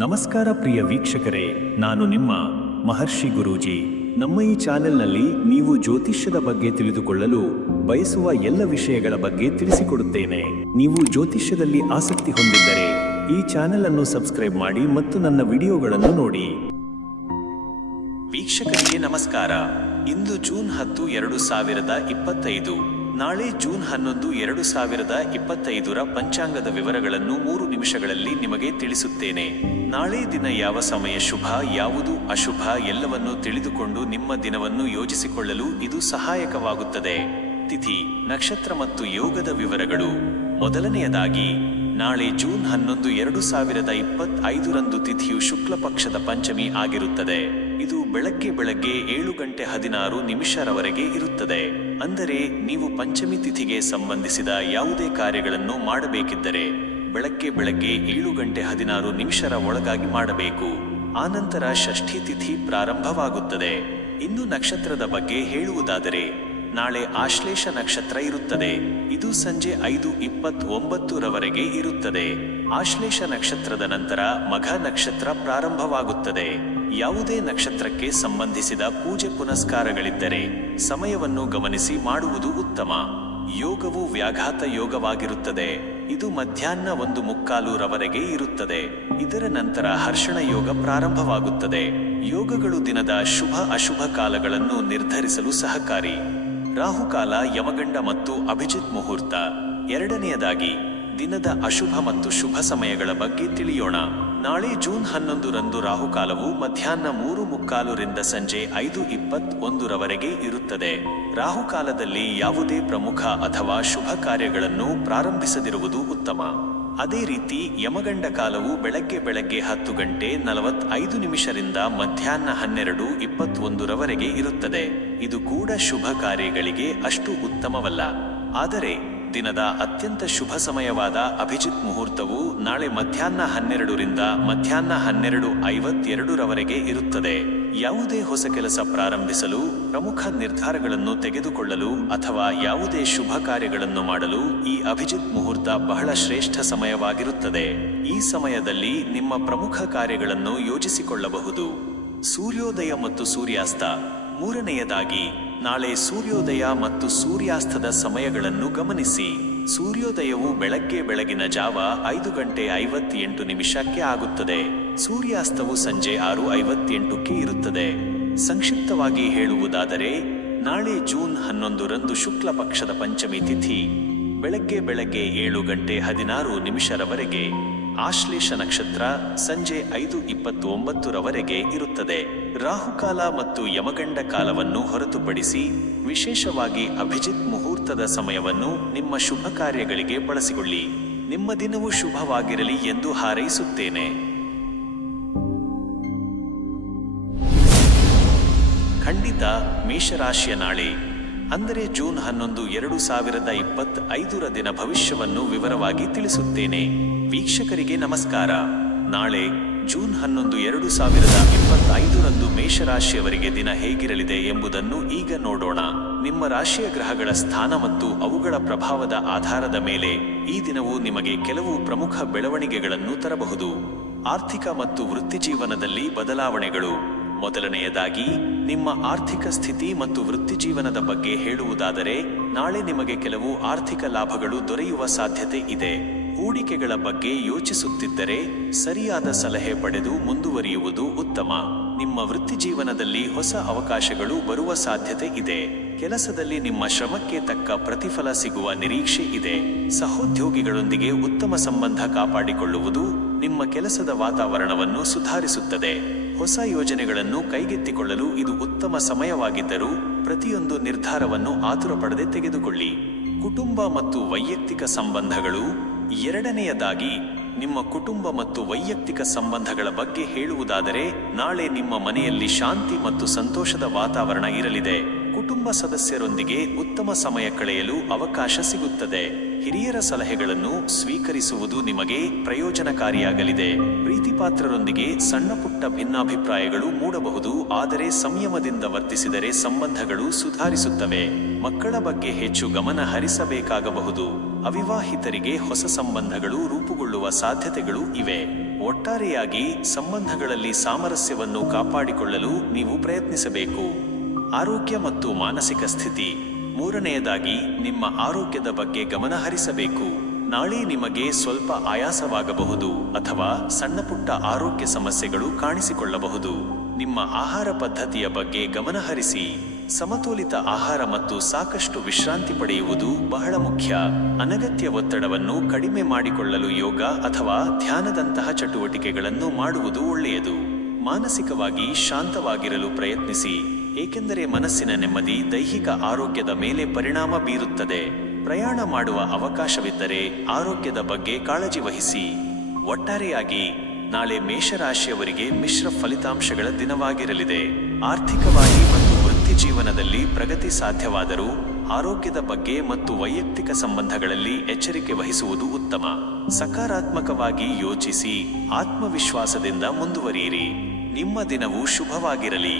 ನಮಸ್ಕಾರ ಪ್ರಿಯ ವೀಕ್ಷಕರೇ, ನಾನು ನಿಮ್ಮ ಮಹರ್ಷಿ ಗುರೂಜಿ. ನಮ್ಮ ಈ ಚಾನೆಲ್ನಲ್ಲಿ ನೀವು ಜ್ಯೋತಿಷ್ಯದ ಬಗ್ಗೆ ತಿಳಿದುಕೊಳ್ಳಲು ಬಯಸುವ ಎಲ್ಲ ವಿಷಯಗಳ ಬಗ್ಗೆ ತಿಳಿಸಿಕೊಡುತ್ತೇನೆ. ನೀವು ಜ್ಯೋತಿಷ್ಯದಲ್ಲಿ ಆಸಕ್ತಿ ಹೊಂದಿದ್ದರೆ ಈ ಚಾನೆಲ್ ಅನ್ನು ಸಬ್ಸ್ಕ್ರೈಬ್ ಮಾಡಿ ಮತ್ತು ನನ್ನ ವಿಡಿಯೋಗಳನ್ನು ನೋಡಿ. ವೀಕ್ಷಕರಿಗೆ ನಮಸ್ಕಾರ. ಇಂದು ಜೂನ್ 10, 2025. ನಾಳೆ ಜೂನ್ 11, 2025 ಪಂಚಾಂಗದ ವಿವರಗಳನ್ನು 3 ನಿಮಿಷಗಳಲ್ಲಿ ನಿಮಗೆ ತಿಳಿಸುತ್ತೇನೆ. ನಾಳೆ ದಿನ ಯಾವ ಸಮಯ ಶುಭ, ಯಾವುದು ಅಶುಭ ಎಲ್ಲವನ್ನೂ ತಿಳಿದುಕೊಂಡು ನಿಮ್ಮ ದಿನವನ್ನು ಯೋಜಿಸಿಕೊಳ್ಳಲು ಇದು ಸಹಾಯಕವಾಗುತ್ತದೆ. ತಿಥಿ, ನಕ್ಷತ್ರ ಮತ್ತು ಯೋಗದ ವಿವರಗಳು. ಮೊದಲನೆಯದಾಗಿ, ನಾಳೆ ಜೂನ್ 11, 2025 ತಿಥಿಯು ಶುಕ್ಲ ಪಕ್ಷದ ಪಂಚಮಿ ಆಗಿರುತ್ತದೆ. ಇದು ಬೆಳಗ್ಗೆ 7:16 ಇರುತ್ತದೆ. ಅಂದರೆ ನೀವು ಪಂಚಮಿ ತಿಥಿಗೆ ಸಂಬಂಧಿಸಿದ ಯಾವುದೇ ಕಾರ್ಯಗಳನ್ನು ಮಾಡಬೇಕಿದ್ದರೆ ಬೆಳಗ್ಗೆ 7:16 ಒಳಗಾಗಿ ಮಾಡಬೇಕು. ಆನಂತರ ಷಷ್ಠಿ ತಿಥಿ ಪ್ರಾರಂಭವಾಗುತ್ತದೆ. ಇನ್ನು ನಕ್ಷತ್ರದ ಬಗ್ಗೆ ಹೇಳುವುದಾದರೆ, ನಾಳೆ ಆಶ್ಲೇಷ ನಕ್ಷತ್ರ ಇರುತ್ತದೆ. ಇದು ಸಂಜೆ 5:29 ಇರುತ್ತದೆ. ಆಶ್ಲೇಷ ನಕ್ಷತ್ರದ ನಂತರ ಮಘ ನಕ್ಷತ್ರ ಪ್ರಾರಂಭವಾಗುತ್ತದೆ. ಯಾವುದೇ ನಕ್ಷತ್ರಕ್ಕೆ ಸಂಬಂಧಿಸಿದ ಪೂಜೆ ಪುನಸ್ಕಾರಗಳಿದ್ದರೆ ಸಮಯವನ್ನು ಗಮನಿಸಿ ಮಾಡುವುದು ಉತ್ತಮ. ಯೋಗವು ವ್ಯಾಘಾತ ಯೋಗವಾಗಿರುತ್ತದೆ. ಇದು ಮಧ್ಯಾಹ್ನ 1:45 ಇರುತ್ತದೆ. ಇದರ ನಂತರ ಹರ್ಷಣ ಯೋಗ ಪ್ರಾರಂಭವಾಗುತ್ತದೆ. ಯೋಗಗಳು ದಿನದ ಶುಭ ಅಶುಭ ಕಾಲಗಳನ್ನು ನಿರ್ಧರಿಸಲು ಸಹಕಾರಿ. ರಾಹುಕಾಲ, ಯಮಗಂಡ ಮತ್ತು ಅಭಿಜಿತ್ ಮುಹೂರ್ತ. ಎರಡನೆಯದಾಗಿ, ದಿನದ ಅಶುಭ ಮತ್ತು ಶುಭ ಸಮಯಗಳ ಬಗ್ಗೆ ತಿಳಿಯೋಣ. ನಾಳೆ ಜೂನ್ 11 ರಾಹುಕಾಲವು ಮಧ್ಯಾಹ್ನ 3:45 ಸಂಜೆ 5:21 ಇರುತ್ತದೆ. ರಾಹುಕಾಲದಲ್ಲಿ ಯಾವುದೇ ಪ್ರಮುಖ ಅಥವಾ ಶುಭ ಕಾರ್ಯಗಳನ್ನು ಪ್ರಾರಂಭಿಸದಿರುವುದು ಉತ್ತಮ. ಅದೇ ರೀತಿ ಯಮಗಂಡ ಕಾಲವು ಬೆಳಗ್ಗೆ 10:45 ಮಧ್ಯಾಹ್ನ 12:21 ಇರುತ್ತದೆ. ಇದು ಕೂಡ ಶುಭ ಕಾರ್ಯಗಳಿಗೆ ಅಷ್ಟು ಉತ್ತಮವಲ್ಲ. ಆದರೆ ದಿನದ ಅತ್ಯಂತ ಶುಭ ಸಮಯವಾದ ಅಭಿಜಿತ್ ಮುಹೂರ್ತವು ನಾಳೆ ಮಧ್ಯಾಹ್ನ 12 ಮಧ್ಯಾಹ್ನ 12:52 ಇರುತ್ತದೆ. ಯಾವುದೇ ಹೊಸ ಕೆಲಸ ಪ್ರಾರಂಭಿಸಲು, ಪ್ರಮುಖ ನಿರ್ಧಾರಗಳನ್ನು ತೆಗೆದುಕೊಳ್ಳಲು ಅಥವಾ ಯಾವುದೇ ಶುಭ ಕಾರ್ಯಗಳನ್ನು ಮಾಡಲು ಈ ಅಭಿಜಿತ್ ಮುಹೂರ್ತ ಬಹಳ ಶ್ರೇಷ್ಠ ಸಮಯವಾಗಿರುತ್ತದೆ. ಈ ಸಮಯದಲ್ಲಿ ನಿಮ್ಮ ಪ್ರಮುಖ ಕಾರ್ಯಗಳನ್ನು ಯೋಜಿಸಿಕೊಳ್ಳಬಹುದು. ಸೂರ್ಯೋದಯ ಮತ್ತು ಸೂರ್ಯಾಸ್ತ. ಮೂರನೆಯದಾಗಿ, ನಾಳೆ ಸೂರ್ಯೋದಯ ಮತ್ತು ಸೂರ್ಯಾಸ್ತದ ಸಮಯಗಳನ್ನು ಗಮನಿಸಿ. ಸೂರ್ಯೋದಯವು ಬೆಳಗಿನ ಜಾವ 5:58 ಆಗುತ್ತದೆ. ಸೂರ್ಯಾಸ್ತವು ಸಂಜೆ 6:58 ಇರುತ್ತದೆ. ಸಂಕ್ಷಿಪ್ತವಾಗಿ ಹೇಳುವುದಾದರೆ, ನಾಳೆ ಜೂನ್ 11 ಶುಕ್ಲ ಪಕ್ಷದ ಪಂಚಮಿ ತಿಥಿ ಬೆಳಗ್ಗೆ 7:16 ಆಶ್ಲೇಷ ನಕ್ಷತ್ರ ಸಂಜೆ 5:29 ಇರುತ್ತದೆ. ರಾಹುಕಾಲ ಮತ್ತು ಯಮಗಂಡ ಕಾಲವನ್ನು ಹೊರತುಪಡಿಸಿ ವಿಶೇಷವಾಗಿ ಅಭಿಜಿತ್ ಮುಹೂರ್ತದ ಸಮಯವನ್ನು ನಿಮ್ಮ ಶುಭ ಕಾರ್ಯಗಳಿಗೆ ಬಳಸಿಕೊಳ್ಳಿ. ನಿಮ್ಮ ದಿನವು ಶುಭವಾಗಿರಲಿ ಎಂದು ಹಾರೈಸುತ್ತೇನೆ. ಖಂಡಿತ ಮೇಷರಾಶಿಯ ನಾಳೆ ಅಂದರೆ ಜೂನ್ 11, 2025 ದಿನ ಭವಿಷ್ಯವನ್ನು ವಿವರವಾಗಿ ತಿಳಿಸುತ್ತೇನೆ. ವೀಕ್ಷಕರಿಗೆ ನಮಸ್ಕಾರ. ನಾಳೆ ಜೂನ್ 11, 2025 ಮೇಷರಾಶಿಯವರಿಗೆ ದಿನ ಹೇಗಿರಲಿದೆ ಎಂಬುದನ್ನು ಈಗ ನೋಡೋಣ. ನಿಮ್ಮ ರಾಶಿಯ ಗ್ರಹಗಳ ಸ್ಥಾನ ಮತ್ತು ಅವುಗಳ ಪ್ರಭಾವದ ಆಧಾರದ ಮೇಲೆ ಈ ದಿನವು ನಿಮಗೆ ಕೆಲವು ಪ್ರಮುಖ ಬೆಳವಣಿಗೆಗಳನ್ನು ತರಬಹುದು. ಆರ್ಥಿಕ ಮತ್ತು ವೃತ್ತಿಜೀವನದಲ್ಲಿ ಬದಲಾವಣೆಗಳು. ಮೊದಲನೆಯದಾಗಿ, ನಿಮ್ಮ ಆರ್ಥಿಕ ಸ್ಥಿತಿ ಮತ್ತು ವೃತ್ತಿಜೀವನದ ಬಗ್ಗೆ ಹೇಳುವುದಾದರೆ, ನಾಳೆ ನಿಮಗೆ ಕೆಲವು ಆರ್ಥಿಕ ಲಾಭಗಳು ದೊರೆಯುವ ಸಾಧ್ಯತೆ ಇದೆ. ಹೂಡಿಕೆಗಳ ಬಗ್ಗೆ ಯೋಚಿಸುತ್ತಿದ್ದರೆ ಸರಿಯಾದ ಸಲಹೆ ಪಡೆದು ಮುಂದುವರಿಯುವುದು ಉತ್ತಮ. ನಿಮ್ಮ ವೃತ್ತಿಜೀವನದಲ್ಲಿ ಹೊಸ ಅವಕಾಶಗಳು ಬರುವ ಸಾಧ್ಯತೆ ಇದೆ. ಕೆಲಸದಲ್ಲಿ ನಿಮ್ಮ ಶ್ರಮಕ್ಕೆ ತಕ್ಕ ಪ್ರತಿಫಲ ಸಿಗುವ ನಿರೀಕ್ಷೆ ಇದೆ. ಸಹೋದ್ಯೋಗಿಗಳೊಂದಿಗೆ ಉತ್ತಮ ಸಂಬಂಧ ಕಾಪಾಡಿಕೊಳ್ಳುವುದು ನಿಮ್ಮ ಕೆಲಸದ ವಾತಾವರಣವನ್ನು ಸುಧಾರಿಸುತ್ತದೆ. ಹೊಸ ಯೋಜನೆಗಳನ್ನು ಕೈಗೆತ್ತಿಕೊಳ್ಳಲು ಇದು ಉತ್ತಮ ಸಮಯವಾಗಿದ್ದರೂ ಪ್ರತಿಯೊಂದು ನಿರ್ಧಾರವನ್ನು ಆತುರಪಡದೆ ತೆಗೆದುಕೊಳ್ಳಿ. ಕುಟುಂಬ ಮತ್ತು ವೈಯಕ್ತಿಕ ಸಂಬಂಧಗಳು. ಎರಡನೆಯದಾಗಿ, ನಿಮ್ಮ ಕುಟುಂಬ ಮತ್ತು ವೈಯಕ್ತಿಕ ಸಂಬಂಧಗಳ ಬಗ್ಗೆ ಹೇಳುವುದಾದರೆ, ನಾಳೆ ನಿಮ್ಮ ಮನೆಯಲ್ಲಿ ಶಾಂತಿ ಮತ್ತು ಸಂತೋಷದ ವಾತಾವರಣ ಇರಲಿದೆ. ಕುಟುಂಬ ಸದಸ್ಯರೊಂದಿಗೆ ಉತ್ತಮ ಸಮಯ ಕಳೆಯಲು ಅವಕಾಶ ಸಿಗುತ್ತದೆ. ಹಿರಿಯರ ಸಲಹೆಗಳನ್ನು ಸ್ವೀಕರಿಸುವುದು ನಿಮಗೆ ಪ್ರಯೋಜನಕಾರಿಯಾಗಲಿದೆ. ಪ್ರೀತಿಪಾತ್ರರೊಂದಿಗೆ ಸಣ್ಣ ಪುಟ್ಟ ಭಿನ್ನಾಭಿಪ್ರಾಯಗಳು ಮೂಡಬಹುದು, ಆದರೆ ಸಂಯಮದಿಂದ ವರ್ತಿಸಿದರೆ ಸಂಬಂಧಗಳು ಸುಧಾರಿಸುತ್ತವೆ. ಮಕ್ಕಳ ಬಗ್ಗೆ ಹೆಚ್ಚು ಗಮನ ಹರಿಸಬೇಕಾಗಬಹುದು. ಅವಿವಾಹಿತರಿಗೆ ಹೊಸ ಸಂಬಂಧಗಳು ರೂಪುಗೊಳ್ಳುವ ಸಾಧ್ಯತೆಗಳು ಇವೆ. ಒಟ್ಟಾರೆಯಾಗಿ ಸಂಬಂಧಗಳಲ್ಲಿ ಸಾಮರಸ್ಯವನ್ನು ಕಾಪಾಡಿಕೊಳ್ಳಲು ನೀವು ಪ್ರಯತ್ನಿಸಬೇಕು. ಆರೋಗ್ಯ ಮತ್ತು ಮಾನಸಿಕ ಸ್ಥಿತಿ. ಮೂರನೆಯದಾಗಿ, ನಿಮ್ಮ ಆರೋಗ್ಯದ ಬಗ್ಗೆ ಗಮನ ಹರಿಸಬೇಕು. ನಾಳೆ ನಿಮಗೆ ಸ್ವಲ್ಪ ಆಯಾಸವಾಗಬಹುದು ಅಥವಾ ಸಣ್ಣಪುಟ್ಟ ಆರೋಗ್ಯ ಸಮಸ್ಯೆಗಳು ಕಾಣಿಸಿಕೊಳ್ಳಬಹುದು. ನಿಮ್ಮ ಆಹಾರ ಪದ್ಧತಿಯ ಬಗ್ಗೆ ಗಮನ ಹರಿಸಿ. ಸಮತೋಲಿತ ಆಹಾರ ಮತ್ತು ಸಾಕಷ್ಟು ವಿಶ್ರಾಂತಿ ಪಡೆಯುವುದು ಬಹಳ ಮುಖ್ಯ. ಅನಗತ್ಯ ಒತ್ತಡವನ್ನು ಕಡಿಮೆ ಮಾಡಿಕೊಳ್ಳಲು ಯೋಗ ಅಥವಾ ಧ್ಯಾನದಂತಹ ಚಟುವಟಿಕೆಗಳನ್ನು ಮಾಡುವುದು ಒಳ್ಳೆಯದು. ಮಾನಸಿಕವಾಗಿ ಶಾಂತವಾಗಿರಲು ಪ್ರಯತ್ನಿಸಿ, ಏಕೆಂದರೆ ಮನಸ್ಸಿನ ನೆಮ್ಮದಿ ದೈಹಿಕ ಆರೋಗ್ಯದ ಮೇಲೆ ಪರಿಣಾಮ ಬೀರುತ್ತದೆ. ಪ್ರಯಾಣ ಮಾಡುವ ಅವಕಾಶವಿದ್ದರೆ ಆರೋಗ್ಯದ ಬಗ್ಗೆ ಕಾಳಜಿ ವಹಿಸಿ. ಒಟ್ಟಾರೆಯಾಗಿ ನಾಳೆ ಮೇಷರಾಶಿಯವರಿಗೆ ಮಿಶ್ರ ಫಲಿತಾಂಶಗಳ ದಿನವಾಗಿರಲಿದೆ. ಆರ್ಥಿಕವಾಗಿ ಮತ್ತು ವೃತ್ತಿ ಜೀವನದಲ್ಲಿ ಪ್ರಗತಿ ಸಾಧ್ಯವಾದರೂ ಆರೋಗ್ಯದ ಬಗ್ಗೆ ಮತ್ತು ವೈಯಕ್ತಿಕ ಸಂಬಂಧಗಳಲ್ಲಿ ಎಚ್ಚರಿಕೆ ವಹಿಸುವುದು ಉತ್ತಮ. ಸಕಾರಾತ್ಮಕವಾಗಿ ಯೋಚಿಸಿ, ಆತ್ಮವಿಶ್ವಾಸದಿಂದ ಮುಂದುವರಿಯಿರಿ. ನಿಮ್ಮ ದಿನವು ಶುಭವಾಗಿರಲಿ.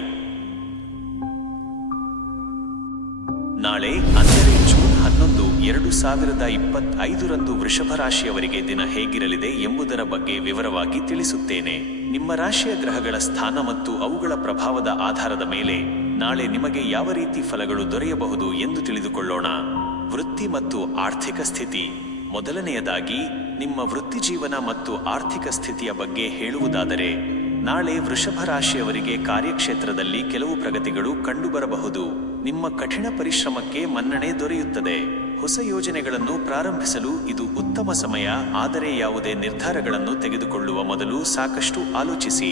ನಾಳೆ ಅಂದರೆ ಜೂನ್ 11, 2025 ವೃಷಭ ರಾಶಿಯವರಿಗೆ ದಿನ ಹೇಗಿರಲಿದೆ ಎಂಬುದರ ಬಗ್ಗೆ ವಿವರವಾಗಿ ತಿಳಿಸುತ್ತೇನೆ. ನಿಮ್ಮ ರಾಶಿಯ ಗ್ರಹಗಳ ಸ್ಥಾನ ಮತ್ತು ಅವುಗಳ ಪ್ರಭಾವದ ಆಧಾರದ ಮೇಲೆ ನಾಳೆ ನಿಮಗೆ ಯಾವ ರೀತಿ ಫಲಗಳು ದೊರೆಯಬಹುದು ಎಂದು ತಿಳಿದುಕೊಳ್ಳೋಣ. ವೃತ್ತಿ ಮತ್ತು ಆರ್ಥಿಕ ಸ್ಥಿತಿ. ಮೊದಲನೆಯದಾಗಿ, ನಿಮ್ಮ ವೃತ್ತಿ ಜೀವನ ಮತ್ತು ಆರ್ಥಿಕ ಸ್ಥಿತಿಯ ಬಗ್ಗೆ ಹೇಳುವುದಾದರೆ, ನಾಳೆ ವೃಷಭ ರಾಶಿಯವರಿಗೆ ಕಾರ್ಯಕ್ಷೇತ್ರದಲ್ಲಿ ಕೆಲವು ಪ್ರಗತಿಗಳು ಕಂಡುಬರಬಹುದು. ನಿಮ್ಮ ಕಠಿಣ ಪರಿಶ್ರಮಕ್ಕೆ ಮನ್ನಣೆ ದೊರೆಯುತ್ತದೆ. ಹೊಸ ಯೋಜನೆಗಳನ್ನು ಪ್ರಾರಂಭಿಸಲು ಇದು ಉತ್ತಮ ಸಮಯ, ಆದರೆ ಯಾವುದೇ ನಿರ್ಧಾರಗಳನ್ನು ತೆಗೆದುಕೊಳ್ಳುವ ಮೊದಲು ಸಾಕಷ್ಟು ಆಲೋಚಿಸಿ.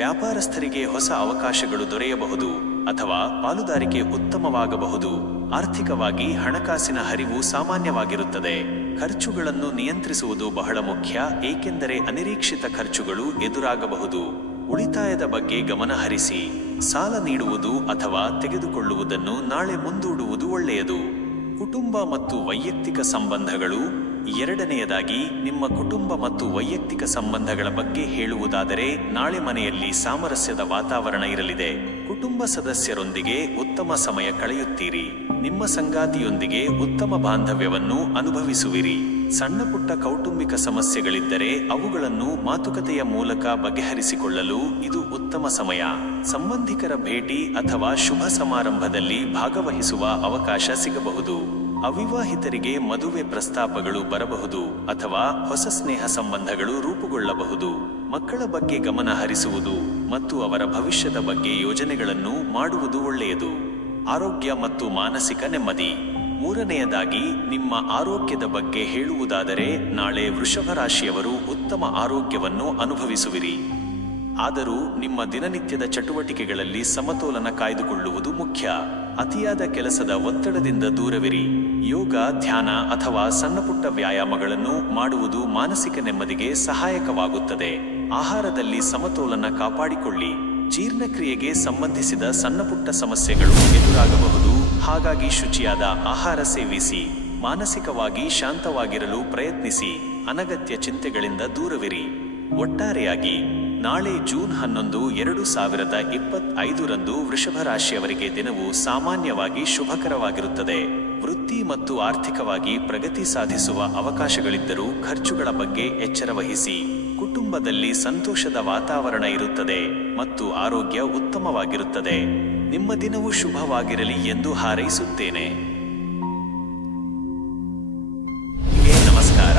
ವ್ಯಾಪಾರಸ್ಥರಿಗೆ ಹೊಸ ಅವಕಾಶಗಳು ದೊರೆಯಬಹುದು ಅಥವಾ ಪಾಲುದಾರಿಕೆ ಉತ್ತಮವಾಗಬಹುದು. ಆರ್ಥಿಕವಾಗಿ ಹಣಕಾಸಿನ ಹರಿವು ಸಾಮಾನ್ಯವಾಗಿರುತ್ತದೆ. ಖರ್ಚುಗಳನ್ನು ನಿಯಂತ್ರಿಸುವುದು ಬಹಳ ಮುಖ್ಯ, ಏಕೆಂದರೆ ಅನಿರೀಕ್ಷಿತ ಖರ್ಚುಗಳು ಎದುರಾಗಬಹುದು. ಉಳಿತಾಯದ ಬಗ್ಗೆ ಗಮನ ಹರಿಸಿ. ಸಾಲ ನೀಡುವುದು ಅಥವಾ ತೆಗೆದುಕೊಳ್ಳುವುದನ್ನು ನಾಳೆ ಮುಂದೂಡುವುದು ಒಳ್ಳೆಯದು. ಕುಟುಂಬ ಮತ್ತು ವೈಯಕ್ತಿಕ ಸಂಬಂಧಗಳು. ಎರಡನೆಯದಾಗಿ, ನಿಮ್ಮ ಕುಟುಂಬ ಮತ್ತು ವೈಯಕ್ತಿಕ ಸಂಬಂಧಗಳ ಬಗ್ಗೆ ಹೇಳುವುದಾದರೆ, ನಾಳೆ ಮನೆಯಲ್ಲಿ ಸಾಮರಸ್ಯದ ವಾತಾವರಣ ಇರಲಿದೆ. ಕುಟುಂಬ ಸದಸ್ಯರೊಂದಿಗೆ ಉತ್ತಮ ಸಮಯ ಕಳೆಯುತ್ತೀರಿ. ನಿಮ್ಮ ಸಂಗಾತಿಯೊಂದಿಗೆ ಉತ್ತಮ ಬಾಂಧವ್ಯವನ್ನು ಅನುಭವಿಸುವಿರಿ. ಸಣ್ಣ ಪುಟ್ಟ ಕೌಟುಂಬಿಕ ಸಮಸ್ಯೆಗಳಿದ್ದರೆ ಅವುಗಳನ್ನು ಮಾತುಕತೆಯ ಮೂಲಕ ಬಗೆಹರಿಸಿಕೊಳ್ಳಲು ಇದು ಉತ್ತಮ ಸಮಯ. ಸಂಬಂಧಿಕರ ಭೇಟಿ ಅಥವಾ ಶುಭ ಸಮಾರಂಭದಲ್ಲಿ ಭಾಗವಹಿಸುವ ಅವಕಾಶ ಸಿಗಬಹುದು. ಅವಿವಾಹಿತರಿಗೆ ಮದುವೆ ಪ್ರಸ್ತಾಪಗಳು ಬರಬಹುದು ಅಥವಾ ಹೊಸ ಸ್ನೇಹ ಸಂಬಂಧಗಳು ರೂಪುಗೊಳ್ಳಬಹುದು. ಮಕ್ಕಳ ಬಗ್ಗೆ ಗಮನ ಹರಿಸುವುದು ಮತ್ತು ಅವರ ಭವಿಷ್ಯದ ಬಗ್ಗೆ ಯೋಜನೆಗಳನ್ನು ಮಾಡುವುದು ಒಳ್ಳೆಯದು. ಆರೋಗ್ಯ ಮತ್ತು ಮಾನಸಿಕ ನೆಮ್ಮದಿ. ಮೂರನೆಯದಾಗಿ, ನಿಮ್ಮ ಆರೋಗ್ಯದ ಬಗ್ಗೆ ಹೇಳುವುದಾದರೆ, ನಾಳೆ ವೃಷಭ ರಾಶಿಯವರು ಉತ್ತಮ ಆರೋಗ್ಯವನ್ನು ಅನುಭವಿಸುವಿರಿ. ಆದರೂ ನಿಮ್ಮ ದಿನನಿತ್ಯದ ಚಟುವಟಿಕೆಗಳಲ್ಲಿ ಸಮತೋಲನ ಕಾಯ್ದುಕೊಳ್ಳುವುದು ಮುಖ್ಯ. ಅತಿಯಾದ ಕೆಲಸದ ಒತ್ತಡದಿಂದ ದೂರವಿರಿ. ಯೋಗ, ಧ್ಯಾನ ಅಥವಾ ಸಣ್ಣಪುಟ್ಟ ವ್ಯಾಯಾಮಗಳನ್ನು ಮಾಡುವುದು ಮಾನಸಿಕ ನೆಮ್ಮದಿಗೆ ಸಹಾಯಕವಾಗುತ್ತದೆ. ಆಹಾರದಲ್ಲಿ ಸಮತೋಲನ ಕಾಪಾಡಿಕೊಳ್ಳಿ. ಜೀರ್ಣಕ್ರಿಯೆಗೆ ಸಂಬಂಧಿಸಿದ ಸಣ್ಣಪುಟ್ಟ ಸಮಸ್ಯೆಗಳು ಎದುರಾಗಬಹುದು, ಹಾಗಾಗಿ ಶುಚಿಯಾದ ಆಹಾರ ಸೇವಿಸಿ. ಮಾನಸಿಕವಾಗಿ ಶಾಂತವಾಗಿರಲು ಪ್ರಯತ್ನಿಸಿ. ಅನಗತ್ಯ ಚಿಂತೆಗಳಿಂದ ದೂರವಿರಿ. ಒಟ್ಟಾರೆಯಾಗಿ ನಾಳೆ ಜೂನ್ 11, 2025 ವೃಷಭ ರಾಶಿಯವರಿಗೆ ದಿನವು ಸಾಮಾನ್ಯವಾಗಿ ಶುಭಕರವಾಗಿರುತ್ತದೆ. ವೃತ್ತಿ ಮತ್ತು ಆರ್ಥಿಕವಾಗಿ ಪ್ರಗತಿ ಸಾಧಿಸುವ ಅವಕಾಶಗಳಿದ್ದರೂ ಖರ್ಚುಗಳ ಬಗ್ಗೆ ಎಚ್ಚರ ವಹಿಸಿ. ಕುಟುಂಬದಲ್ಲಿ ಸಂತೋಷದ ವಾತಾವರಣ ಇರುತ್ತದೆ ಮತ್ತು ಆರೋಗ್ಯ ಉತ್ತಮವಾಗಿರುತ್ತದೆ. ನಿಮ್ಮ ದಿನವು ಶುಭವಾಗಿರಲಿ ಎಂದು ಹಾರೈಸುತ್ತೇನೆ. ನಮಸ್ಕಾರ.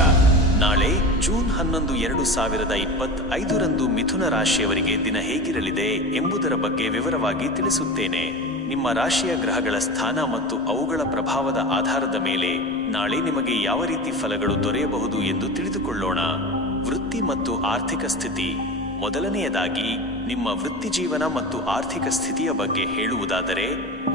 ನಾಳೆ ಜೂನ್ 11, 2025 ಮಿಥುನ ರಾಶಿಯವರಿಗೆ ದಿನ ಹೇಗಿರಲಿದೆ ಎಂಬುದರ ಬಗ್ಗೆ ವಿವರವಾಗಿ ತಿಳಿಸುತ್ತೇನೆ. ನಿಮ್ಮ ರಾಶಿಯ ಗ್ರಹಗಳ ಸ್ಥಾನ ಮತ್ತು ಅವುಗಳ ಪ್ರಭಾವದ ಆಧಾರದ ಮೇಲೆ ನಾಳೆ ನಿಮಗೆ ಯಾವ ರೀತಿ ಫಲಗಳು ದೊರೆಯಬಹುದು ಎಂದು ತಿಳಿದುಕೊಳ್ಳೋಣ. ವೃತ್ತಿ ಮತ್ತು ಆರ್ಥಿಕ ಸ್ಥಿತಿ. ಮೊದಲನೆಯದಾಗಿ, ನಿಮ್ಮ ವೃತ್ತಿ ಜೀವನ ಮತ್ತು ಆರ್ಥಿಕ ಸ್ಥಿತಿಯ ಬಗ್ಗೆ ಹೇಳುವುದಾದರೆ,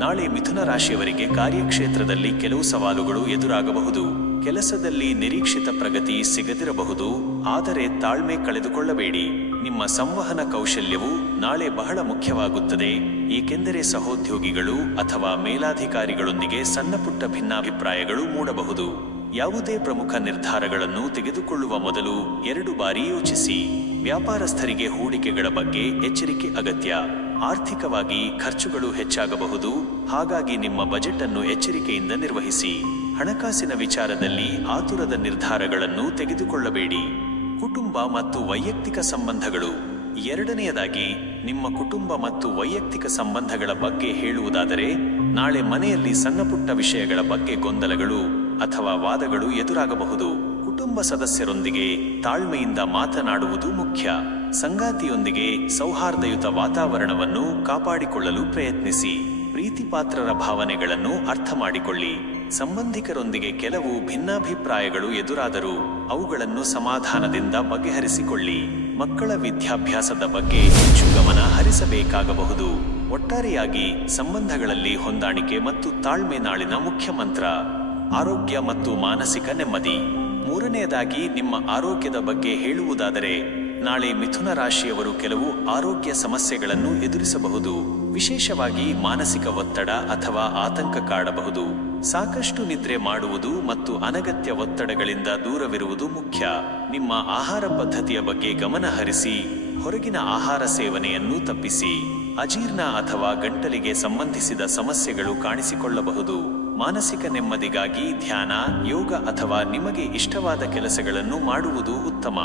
ನಾಳೆ ಮಿಥುನ ರಾಶಿಯವರಿಗೆ ಕಾರ್ಯಕ್ಷೇತ್ರದಲ್ಲಿ ಕೆಲವು ಸವಾಲುಗಳು ಎದುರಾಗಬಹುದು. ಕೆಲಸದಲ್ಲಿ ನಿರೀಕ್ಷಿತ ಪ್ರಗತಿ ಸಿಗದಿರಬಹುದು, ಆದರೆ ತಾಳ್ಮೆ ಕಳೆದುಕೊಳ್ಳಬೇಡಿ. ನಿಮ್ಮ ಸಂವಹನ ಕೌಶಲ್ಯವು ನಾಳೆ ಬಹಳ ಮುಖ್ಯವಾಗುತ್ತದೆ, ಏಕೆಂದರೆ ಸಹೋದ್ಯೋಗಿಗಳು ಅಥವಾ ಮೇಲಾಧಿಕಾರಿಗಳೊಂದಿಗೆ ಸಣ್ಣಪುಟ್ಟ ಭಿನ್ನಾಭಿಪ್ರಾಯಗಳು ಮೂಡಬಹುದು. ಯಾವುದೇ ಪ್ರಮುಖ ನಿರ್ಧಾರಗಳನ್ನು ತೆಗೆದುಕೊಳ್ಳುವ ಮೊದಲು 2 ಬಾರಿ ಯೋಚಿಸಿ. ವ್ಯಾಪಾರಸ್ಥರಿಗೆ ಹೂಡಿಕೆಗಳ ಬಗ್ಗೆ ಎಚ್ಚರಿಕೆ ಅಗತ್ಯ. ಆರ್ಥಿಕವಾಗಿ ಖರ್ಚುಗಳು ಹೆಚ್ಚಾಗಬಹುದು, ಹಾಗಾಗಿ ನಿಮ್ಮ ಬಜೆಟ್ ಅನ್ನು ಎಚ್ಚರಿಕೆಯಿಂದ ನಿರ್ವಹಿಸಿ. ಹಣಕಾಸಿನ ವಿಚಾರದಲ್ಲಿ ಆತುರದ ನಿರ್ಧಾರಗಳನ್ನು ತೆಗೆದುಕೊಳ್ಳಬೇಡಿ. ಕುಟುಂಬ ಮತ್ತು ವೈಯಕ್ತಿಕ ಸಂಬಂಧಗಳು. ಎರಡನೆಯದಾಗಿ, ನಿಮ್ಮ ಕುಟುಂಬ ಮತ್ತು ವೈಯಕ್ತಿಕ ಸಂಬಂಧಗಳ ಬಗ್ಗೆ ಹೇಳುವುದಾದರೆ, ನಾಳೆ ಮನೆಯಲ್ಲಿ ಸಣ್ಣಪುಟ್ಟ ವಿಷಯಗಳ ಬಗ್ಗೆ ಗೊಂದಲಗಳು ಅಥವಾ ವಾದಗಳು ಎದುರಾಗಬಹುದು. ಕುಟುಂಬ ಸದಸ್ಯರೊಂದಿಗೆ ತಾಳ್ಮೆಯಿಂದ ಮಾತನಾಡುವುದು ಮುಖ್ಯ. ಸಂಗಾತಿಯೊಂದಿಗೆ ಸೌಹಾರ್ದಯುತ ವಾತಾವರಣವನ್ನು ಕಾಪಾಡಿಕೊಳ್ಳಲು ಪ್ರಯತ್ನಿಸಿ. ಪ್ರೀತಿಪಾತ್ರರ ಭಾವನೆಗಳನ್ನು ಅರ್ಥ ಮಾಡಿಕೊಳ್ಳಿ. ಸಂಬಂಧಿಕರೊಂದಿಗೆ ಕೆಲವು ಭಿನ್ನಾಭಿಪ್ರಾಯಗಳು ಎದುರಾದರೂ ಅವುಗಳನ್ನು ಸಮಾಧಾನದಿಂದ ಬಗೆಹರಿಸಿಕೊಳ್ಳಿ. ಮಕ್ಕಳ ವಿದ್ಯಾಭ್ಯಾಸದ ಬಗ್ಗೆ ಹೆಚ್ಚು ಗಮನ ಹರಿಸಬೇಕಾಗಬಹುದು. ಒಟ್ಟಾರೆಯಾಗಿ ಸಂಬಂಧಗಳಲ್ಲಿ ಹೊಂದಾಣಿಕೆ ಮತ್ತು ತಾಳ್ಮೆ ನಾಳಿನ ಮುಖ್ಯ ಮಂತ್ರ. ಆರೋಗ್ಯ ಮತ್ತು ಮಾನಸಿಕ ನೆಮ್ಮದಿ. ಮೂರನೆಯದಾಗಿ, ನಿಮ್ಮ ಆರೋಗ್ಯದ ಬಗ್ಗೆ ಹೇಳುವುದಾದರೆ, ನಾಳೆ ಮಿಥುನ ರಾಶಿಯವರು ಕೆಲವು ಆರೋಗ್ಯ ಸಮಸ್ಯೆಗಳನ್ನು ಎದುರಿಸಬಹುದು. ವಿಶೇಷವಾಗಿ ಮಾನಸಿಕ ಒತ್ತಡ ಅಥವಾ ಆತಂಕ ಕಾಡಬಹುದು. ಸಾಕಷ್ಟು ನಿದ್ರೆ ಮಾಡುವುದು ಮತ್ತು ಅನಗತ್ಯ ಒತ್ತಡಗಳಿಂದ ದೂರವಿರುವುದು ಮುಖ್ಯ. ನಿಮ್ಮ ಆಹಾರ ಪದ್ಧತಿಯ ಬಗ್ಗೆ ಗಮನ ಹರಿಸಿ. ಹೊರಗಿನ ಆಹಾರ ಸೇವನೆಯನ್ನು ತಪ್ಪಿಸಿ. ಅಜೀರ್ಣ ಅಥವಾ ಗಂಟಲಿಗೆ ಸಂಬಂಧಿಸಿದ ಸಮಸ್ಯೆಗಳು ಕಾಣಿಸಿಕೊಳ್ಳಬಹುದು. ಮಾನಸಿಕ ನೆಮ್ಮದಿಗಾಗಿ ಧ್ಯಾನ, ಯೋಗ ಅಥವಾ ನಿಮಗೆ ಇಷ್ಟವಾದ ಕೆಲಸಗಳನ್ನು ಮಾಡುವುದು ಉತ್ತಮ.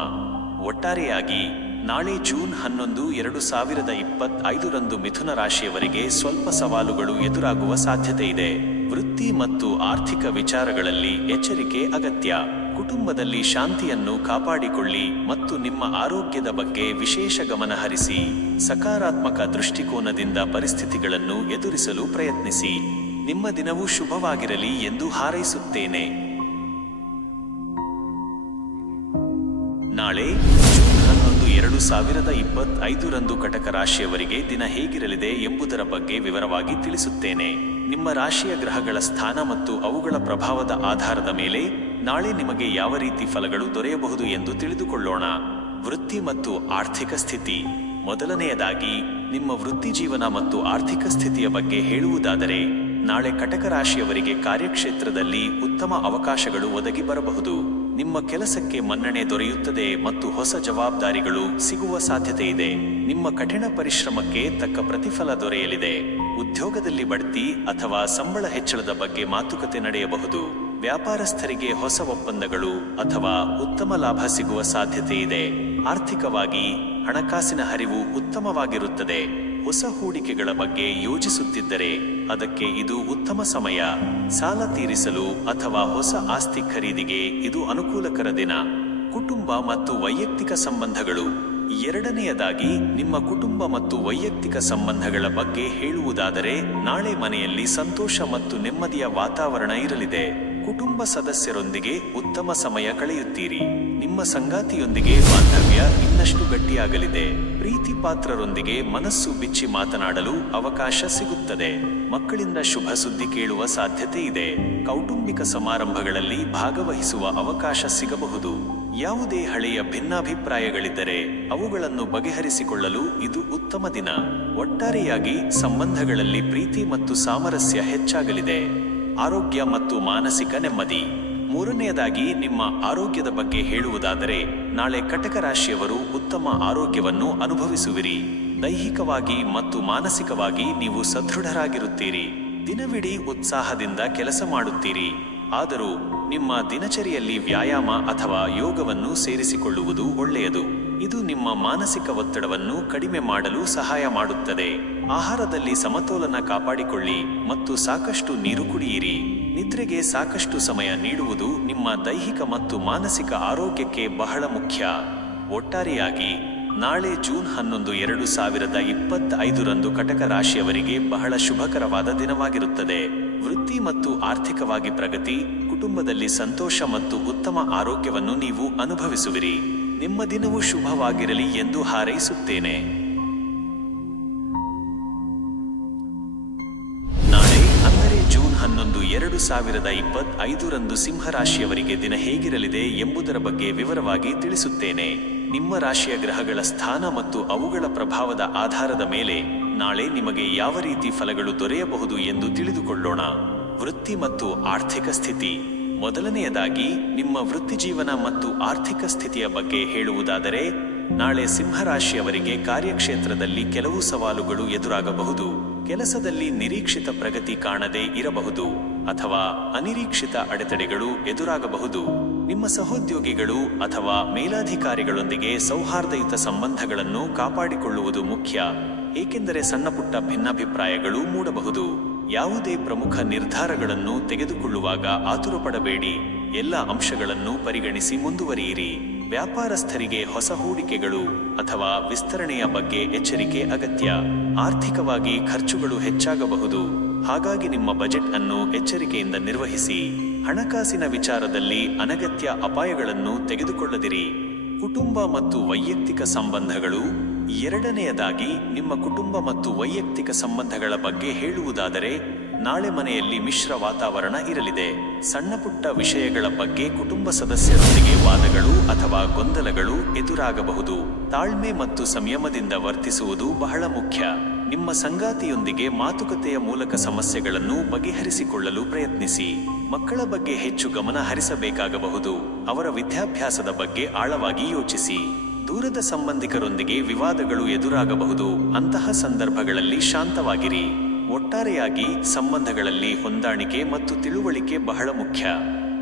ಒಟ್ಟಾರೆಯಾಗಿ ನಾಳೆ ಜೂನ್ 11, 2025 ಮಿಥುನ ರಾಶಿಯವರಿಗೆ ಸ್ವಲ್ಪ ಸವಾಲುಗಳು ಎದುರಾಗುವ ಸಾಧ್ಯತೆ ಇದೆ. ವೃತ್ತಿ ಮತ್ತು ಆರ್ಥಿಕ ವಿಚಾರಗಳಲ್ಲಿ ಎಚ್ಚರಿಕೆ ಅಗತ್ಯ. ಕುಟುಂಬದಲ್ಲಿ ಶಾಂತಿಯನ್ನು ಕಾಪಾಡಿಕೊಳ್ಳಿ ಮತ್ತು ನಿಮ್ಮ ಆರೋಗ್ಯದ ಬಗ್ಗೆ ವಿಶೇಷ ಗಮನ ಹರಿಸಿ. ಸಕಾರಾತ್ಮಕ ದೃಷ್ಟಿಕೋನದಿಂದ ಪರಿಸ್ಥಿತಿಗಳನ್ನು ಎದುರಿಸಲು ಪ್ರಯತ್ನಿಸಿ. ನಿಮ್ಮ ದಿನವೂ ಶುಭವಾಗಿರಲಿ ಎಂದು ಹಾರೈಸುತ್ತೇನೆ. ನಾಳೆ ಜೂನ್ 11, 2025 ಕಟಕ ರಾಶಿಯವರಿಗೆ ದಿನ ಹೇಗಿರಲಿದೆ ಎಂಬುದರ ಬಗ್ಗೆ ವಿವರವಾಗಿ ತಿಳಿಸುತ್ತೇನೆ. ನಿಮ್ಮ ರಾಶಿಯ ಗ್ರಹಗಳ ಸ್ಥಾನ ಮತ್ತು ಅವುಗಳ ಪ್ರಭಾವದ ಆಧಾರದ ಮೇಲೆ ನಾಳೆ ನಿಮಗೆ ಯಾವ ರೀತಿ ಫಲಗಳು ದೊರೆಯಬಹುದು ಎಂದು ತಿಳಿದುಕೊಳ್ಳೋಣ. ವೃತ್ತಿ ಮತ್ತು ಆರ್ಥಿಕ ಸ್ಥಿತಿ. ಮೊದಲನೆಯದಾಗಿ, ನಿಮ್ಮ ವೃತ್ತಿ ಜೀವನ ಮತ್ತು ಆರ್ಥಿಕ ಸ್ಥಿತಿಯ ಬಗ್ಗೆ ಹೇಳುವುದಾದರೆ, ನಾಳೆ ಕಟಕ ರಾಶಿಯವರಿಗೆ ಕಾರ್ಯಕ್ಷೇತ್ರದಲ್ಲಿ ಉತ್ತಮ ಅವಕಾಶಗಳು ಒದಗಿ ಬರಬಹುದು. ನಿಮ್ಮ ಕೆಲಸಕ್ಕೆ ಮನ್ನಣೆ ದೊರೆಯುತ್ತದೆ ಮತ್ತು ಹೊಸ ಜವಾಬ್ದಾರಿಗಳು ಸಿಗುವ ಸಾಧ್ಯತೆ ಇದೆ. ನಿಮ್ಮ ಕಠಿಣ ಪರಿಶ್ರಮಕ್ಕೆ ತಕ್ಕ ಪ್ರತಿಫಲ ದೊರೆಯಲಿದೆ. ಉದ್ಯೋಗದಲ್ಲಿ ಬಡ್ತಿ ಅಥವಾ ಸಂಬಳ ಹೆಚ್ಚಳದ ಬಗ್ಗೆ ಮಾತುಕತೆ ನಡೆಯಬಹುದು. ವ್ಯಾಪಾರಸ್ಥರಿಗೆ ಹೊಸ ಒಪ್ಪಂದಗಳು ಅಥವಾ ಉತ್ತಮ ಲಾಭ ಸಿಗುವ ಸಾಧ್ಯತೆ ಇದೆ. ಆರ್ಥಿಕವಾಗಿ ಹಣಕಾಸಿನ ಹರಿವು ಉತ್ತಮವಾಗಿರುತ್ತದೆ. ಹೊಸ ಹೂಡಿಕೆಗಳ ಬಗ್ಗೆ ಯೋಜಿಸುತ್ತಿದ್ದರೆ ಅದಕ್ಕೆ ಇದು ಉತ್ತಮ ಸಮಯ. ಸಾಲ ತೀರಿಸಲು ಅಥವಾ ಹೊಸ ಆಸ್ತಿ ಖರೀದಿಗೆ ಇದು ಅನುಕೂಲಕರ ದಿನ. ಕುಟುಂಬ ಮತ್ತು ವೈಯಕ್ತಿಕ ಸಂಬಂಧಗಳು. ಎರಡನೆಯದಾಗಿ, ನಿಮ್ಮ ಕುಟುಂಬ ಮತ್ತು ವೈಯಕ್ತಿಕ ಸಂಬಂಧಗಳ ಬಗ್ಗೆ ಹೇಳುವುದಾದರೆ, ನಾಳೆ ಮನೆಯಲ್ಲಿ ಸಂತೋಷ ಮತ್ತು ನೆಮ್ಮದಿಯ ವಾತಾವರಣ ಇರಲಿದೆ. ಕುಟುಂಬ ಸದಸ್ಯರೊಂದಿಗೆ ಉತ್ತಮ ಸಮಯ ಕಳೆಯುತ್ತೀರಿ. ನಿಮ್ಮ ಸಂಗಾತಿಯೊಂದಿಗೆ ಬಾಂಧವ್ಯ ಇನ್ನಷ್ಟು ಗಟ್ಟಿಯಾಗಲಿದೆ. ಪ್ರೀತಿ ಪಾತ್ರರೊಂದಿಗೆ ಮನಸ್ಸು ಬಿಚ್ಚಿ ಮಾತನಾಡಲು ಅವಕಾಶ ಸಿಗುತ್ತದೆ. ಮಕ್ಕಳಿಂದ ಶುಭ ಸುದ್ದಿ ಕೇಳುವ ಸಾಧ್ಯತೆ ಇದೆ. ಕೌಟುಂಬಿಕ ಸಮಾರಂಭಗಳಲ್ಲಿ ಭಾಗವಹಿಸುವ ಅವಕಾಶ ಸಿಗಬಹುದು. ಯಾವುದೇ ಹಳೆಯ ಭಿನ್ನಾಭಿಪ್ರಾಯಗಳಿದ್ದರೆ ಅವುಗಳನ್ನು ಬಗೆಹರಿಸಿಕೊಳ್ಳಲು ಇದು ಉತ್ತಮ ದಿನ. ಒಟ್ಟಾರೆಯಾಗಿ ಸಂಬಂಧಗಳಲ್ಲಿ ಪ್ರೀತಿ ಮತ್ತು ಸಾಮರಸ್ಯ ಹೆಚ್ಚಾಗಲಿದೆ. ಆರೋಗ್ಯ ಮತ್ತು ಮಾನಸಿಕ ನೆಮ್ಮದಿ. ಮೂರನೆಯದಾಗಿ, ನಿಮ್ಮ ಆರೋಗ್ಯದ ಬಗ್ಗೆ ಹೇಳುವುದಾದರೆ, ನಾಳೆ ಕಟಕ ರಾಶಿಯವರು ಉತ್ತಮ ಆರೋಗ್ಯವನ್ನು ಅನುಭವಿಸುವಿರಿ. ದೈಹಿಕವಾಗಿ ಮತ್ತು ಮಾನಸಿಕವಾಗಿ ನೀವು ಸದೃಢರಾಗಿರುತ್ತೀರಿ. ದಿನವಿಡೀ ಉತ್ಸಾಹದಿಂದ ಕೆಲಸ ಮಾಡುತ್ತೀರಿ. ಆದರೂ ನಿಮ್ಮ ದಿನಚರಿಯಲ್ಲಿ ವ್ಯಾಯಾಮ ಅಥವಾ ಯೋಗವನ್ನು ಸೇರಿಸಿಕೊಳ್ಳುವುದು ಒಳ್ಳೆಯದು. ಇದು ನಿಮ್ಮ ಮಾನಸಿಕ ಒತ್ತಡವನ್ನು ಕಡಿಮೆ ಮಾಡಲು ಸಹಾಯ ಮಾಡುತ್ತದೆ. ಆಹಾರದಲ್ಲಿ ಸಮತೋಲನ ಕಾಪಾಡಿಕೊಳ್ಳಿ ಮತ್ತು ಸಾಕಷ್ಟು ನೀರು ಕುಡಿಯಿರಿ. ನಿದ್ರೆಗೆ ಸಾಕಷ್ಟು ಸಮಯ ನೀಡುವುದು ನಿಮ್ಮ ದೈಹಿಕ ಮತ್ತು ಮಾನಸಿಕ ಆರೋಗ್ಯಕ್ಕೆ ಬಹಳ ಮುಖ್ಯ. ಒಟ್ಟಾರೆಯಾಗಿ ನಾಳೆ ಜೂನ್ 11, 2025 ಕಟಕ ರಾಶಿಯವರಿಗೆ ಬಹಳ ಶುಭಕರವಾದ ದಿನವಾಗಿರುತ್ತದೆ. ವೃತ್ತಿ ಮತ್ತು ಆರ್ಥಿಕವಾಗಿ ಪ್ರಗತಿ, ಕುಟುಂಬದಲ್ಲಿ ಸಂತೋಷ ಮತ್ತು ಉತ್ತಮ ಆರೋಗ್ಯವನ್ನು ನೀವು ಅನುಭವಿಸುವಿರಿ. ನಿಮ್ಮ ದಿನವೂ ಶುಭವಾಗಿರಲಿ ಎಂದು ಹಾರೈಸುತ್ತೇನೆ. ನಾಳೆ ಅಂದರೆ ಜೂನ್ 11, 2025 ಸಿಂಹರಾಶಿಯವರಿಗೆ ದಿನ ಹೇಗಿರಲಿದೆ ಎಂಬುದರ ಬಗ್ಗೆ ವಿವರವಾಗಿ ತಿಳಿಸುತ್ತೇನೆ. ನಿಮ್ಮ ರಾಶಿಯ ಗ್ರಹಗಳ ಸ್ಥಾನ ಮತ್ತು ಅವುಗಳ ಪ್ರಭಾವದ ಆಧಾರದ ಮೇಲೆ ನಾಳೆ ನಿಮಗೆ ಯಾವ ರೀತಿ ಫಲಗಳು ದೊರೆಯಬಹುದು ಎಂದು ತಿಳಿದುಕೊಳ್ಳೋಣ. ವೃತ್ತಿ ಮತ್ತು ಆರ್ಥಿಕ ಸ್ಥಿತಿ. ಮೊದಲನೆಯದಾಗಿ, ನಿಮ್ಮ ವೃತ್ತಿಜೀವನ ಮತ್ತು ಆರ್ಥಿಕ ಸ್ಥಿತಿಯ ಬಗ್ಗೆ ಹೇಳುವುದಾದರೆ, ನಾಳೆ ಸಿಂಹರಾಶಿಯವರಿಗೆ ಕಾರ್ಯಕ್ಷೇತ್ರದಲ್ಲಿ ಕೆಲವು ಸವಾಲುಗಳು ಎದುರಾಗಬಹುದು. ಕೆಲಸದಲ್ಲಿ ನಿರೀಕ್ಷಿತ ಪ್ರಗತಿ ಕಾಣದೇ ಇರಬಹುದು ಅಥವಾ ಅನಿರೀಕ್ಷಿತ ಅಡೆತಡೆಗಳು ಎದುರಾಗಬಹುದು. ನಿಮ್ಮ ಸಹೋದ್ಯೋಗಿಗಳು ಅಥವಾ ಮೇಲಾಧಿಕಾರಿಗಳೊಂದಿಗೆ ಸೌಹಾರ್ದಯುತ ಸಂಬಂಧಗಳನ್ನು ಕಾಪಾಡಿಕೊಳ್ಳುವುದು ಮುಖ್ಯ, ಏಕೆಂದರೆ ಸಣ್ಣಪುಟ್ಟ ಭಿನ್ನಾಭಿಪ್ರಾಯಗಳು ಮೂಡಬಹುದು. ಯಾವುದೇ ಪ್ರಮುಖ ನಿರ್ಧಾರಗಳನ್ನು ತೆಗೆದುಕೊಳ್ಳುವಾಗ ಆತುರಪಡಬೇಡಿ. ಎಲ್ಲ ಅಂಶಗಳನ್ನು ಪರಿಗಣಿಸಿ ಮುಂದುವರಿಯಿರಿ. ವ್ಯಾಪಾರಸ್ಥರಿಗೆ ಹೊಸ ಹೂಡಿಕೆಗಳು ಅಥವಾ ವಿಸ್ತರಣೆಯ ಬಗ್ಗೆ ಎಚ್ಚರಿಕೆ ಅಗತ್ಯ. ಆರ್ಥಿಕವಾಗಿ ಖರ್ಚುಗಳು ಹೆಚ್ಚಾಗಬಹುದು, ಹಾಗಾಗಿ ನಿಮ್ಮ ಬಜೆಟ್ ಅನ್ನು ಎಚ್ಚರಿಕೆಯಿಂದ ನಿರ್ವಹಿಸಿ. ಹಣಕಾಸಿನ ವಿಚಾರದಲ್ಲಿ ಅನಗತ್ಯ ಅಪಾಯಗಳನ್ನು ತೆಗೆದುಕೊಳ್ಳದಿರಿ. ಕುಟುಂಬ ಮತ್ತು ವೈಯಕ್ತಿಕ ಸಂಬಂಧಗಳು. ಎರಡನೆಯದಾಗಿ, ನಿಮ್ಮ ಕುಟುಂಬ ಮತ್ತು ವೈಯಕ್ತಿಕ ಸಂಬಂಧಗಳ ಬಗ್ಗೆ ಹೇಳುವುದಾದರೆ, ನಾಳೆ ಮನೆಯಲ್ಲಿ ಮಿಶ್ರ ವಾತಾವರಣ ಇರಲಿದೆ. ಸಣ್ಣಪುಟ್ಟ ವಿಷಯಗಳ ಬಗ್ಗೆ ಕುಟುಂಬ ಸದಸ್ಯರೊಂದಿಗೆ ವಾದಗಳು ಅಥವಾ ಗೊಂದಲಗಳು ಎದುರಾಗಬಹುದು. ತಾಳ್ಮೆ ಮತ್ತು ಸಂಯಮದಿಂದ ವರ್ತಿಸುವುದು ಬಹಳ ಮುಖ್ಯ. ನಿಮ್ಮ ಸಂಗಾತಿಯೊಂದಿಗೆ ಮಾತುಕತೆಯ ಮೂಲಕ ಸಮಸ್ಯೆಗಳನ್ನು ಬಗೆಹರಿಸಿಕೊಳ್ಳಲು ಪ್ರಯತ್ನಿಸಿ. ಮಕ್ಕಳ ಬಗ್ಗೆ ಹೆಚ್ಚು ಗಮನ ಹರಿಸಬೇಕಾಗಬಹುದು. ಅವರ ವಿದ್ಯಾಭ್ಯಾಸದ ಬಗ್ಗೆ ಆಳವಾಗಿ ಯೋಚಿಸಿ. ದೂರದ ಸಂಬಂಧಿಕರೊಂದಿಗೆ ವಿವಾದಗಳು ಎದುರಾಗಬಹುದು. ಅಂತಹ ಸಂದರ್ಭಗಳಲ್ಲಿ ಶಾಂತವಾಗಿರಿ. ಒಟ್ಟಾರೆಯಾಗಿ ಸಂಬಂಧಗಳಲ್ಲಿ ಹೊಂದಾಣಿಕೆ ಮತ್ತು ತಿಳುವಳಿಕೆ ಬಹಳ ಮುಖ್ಯ.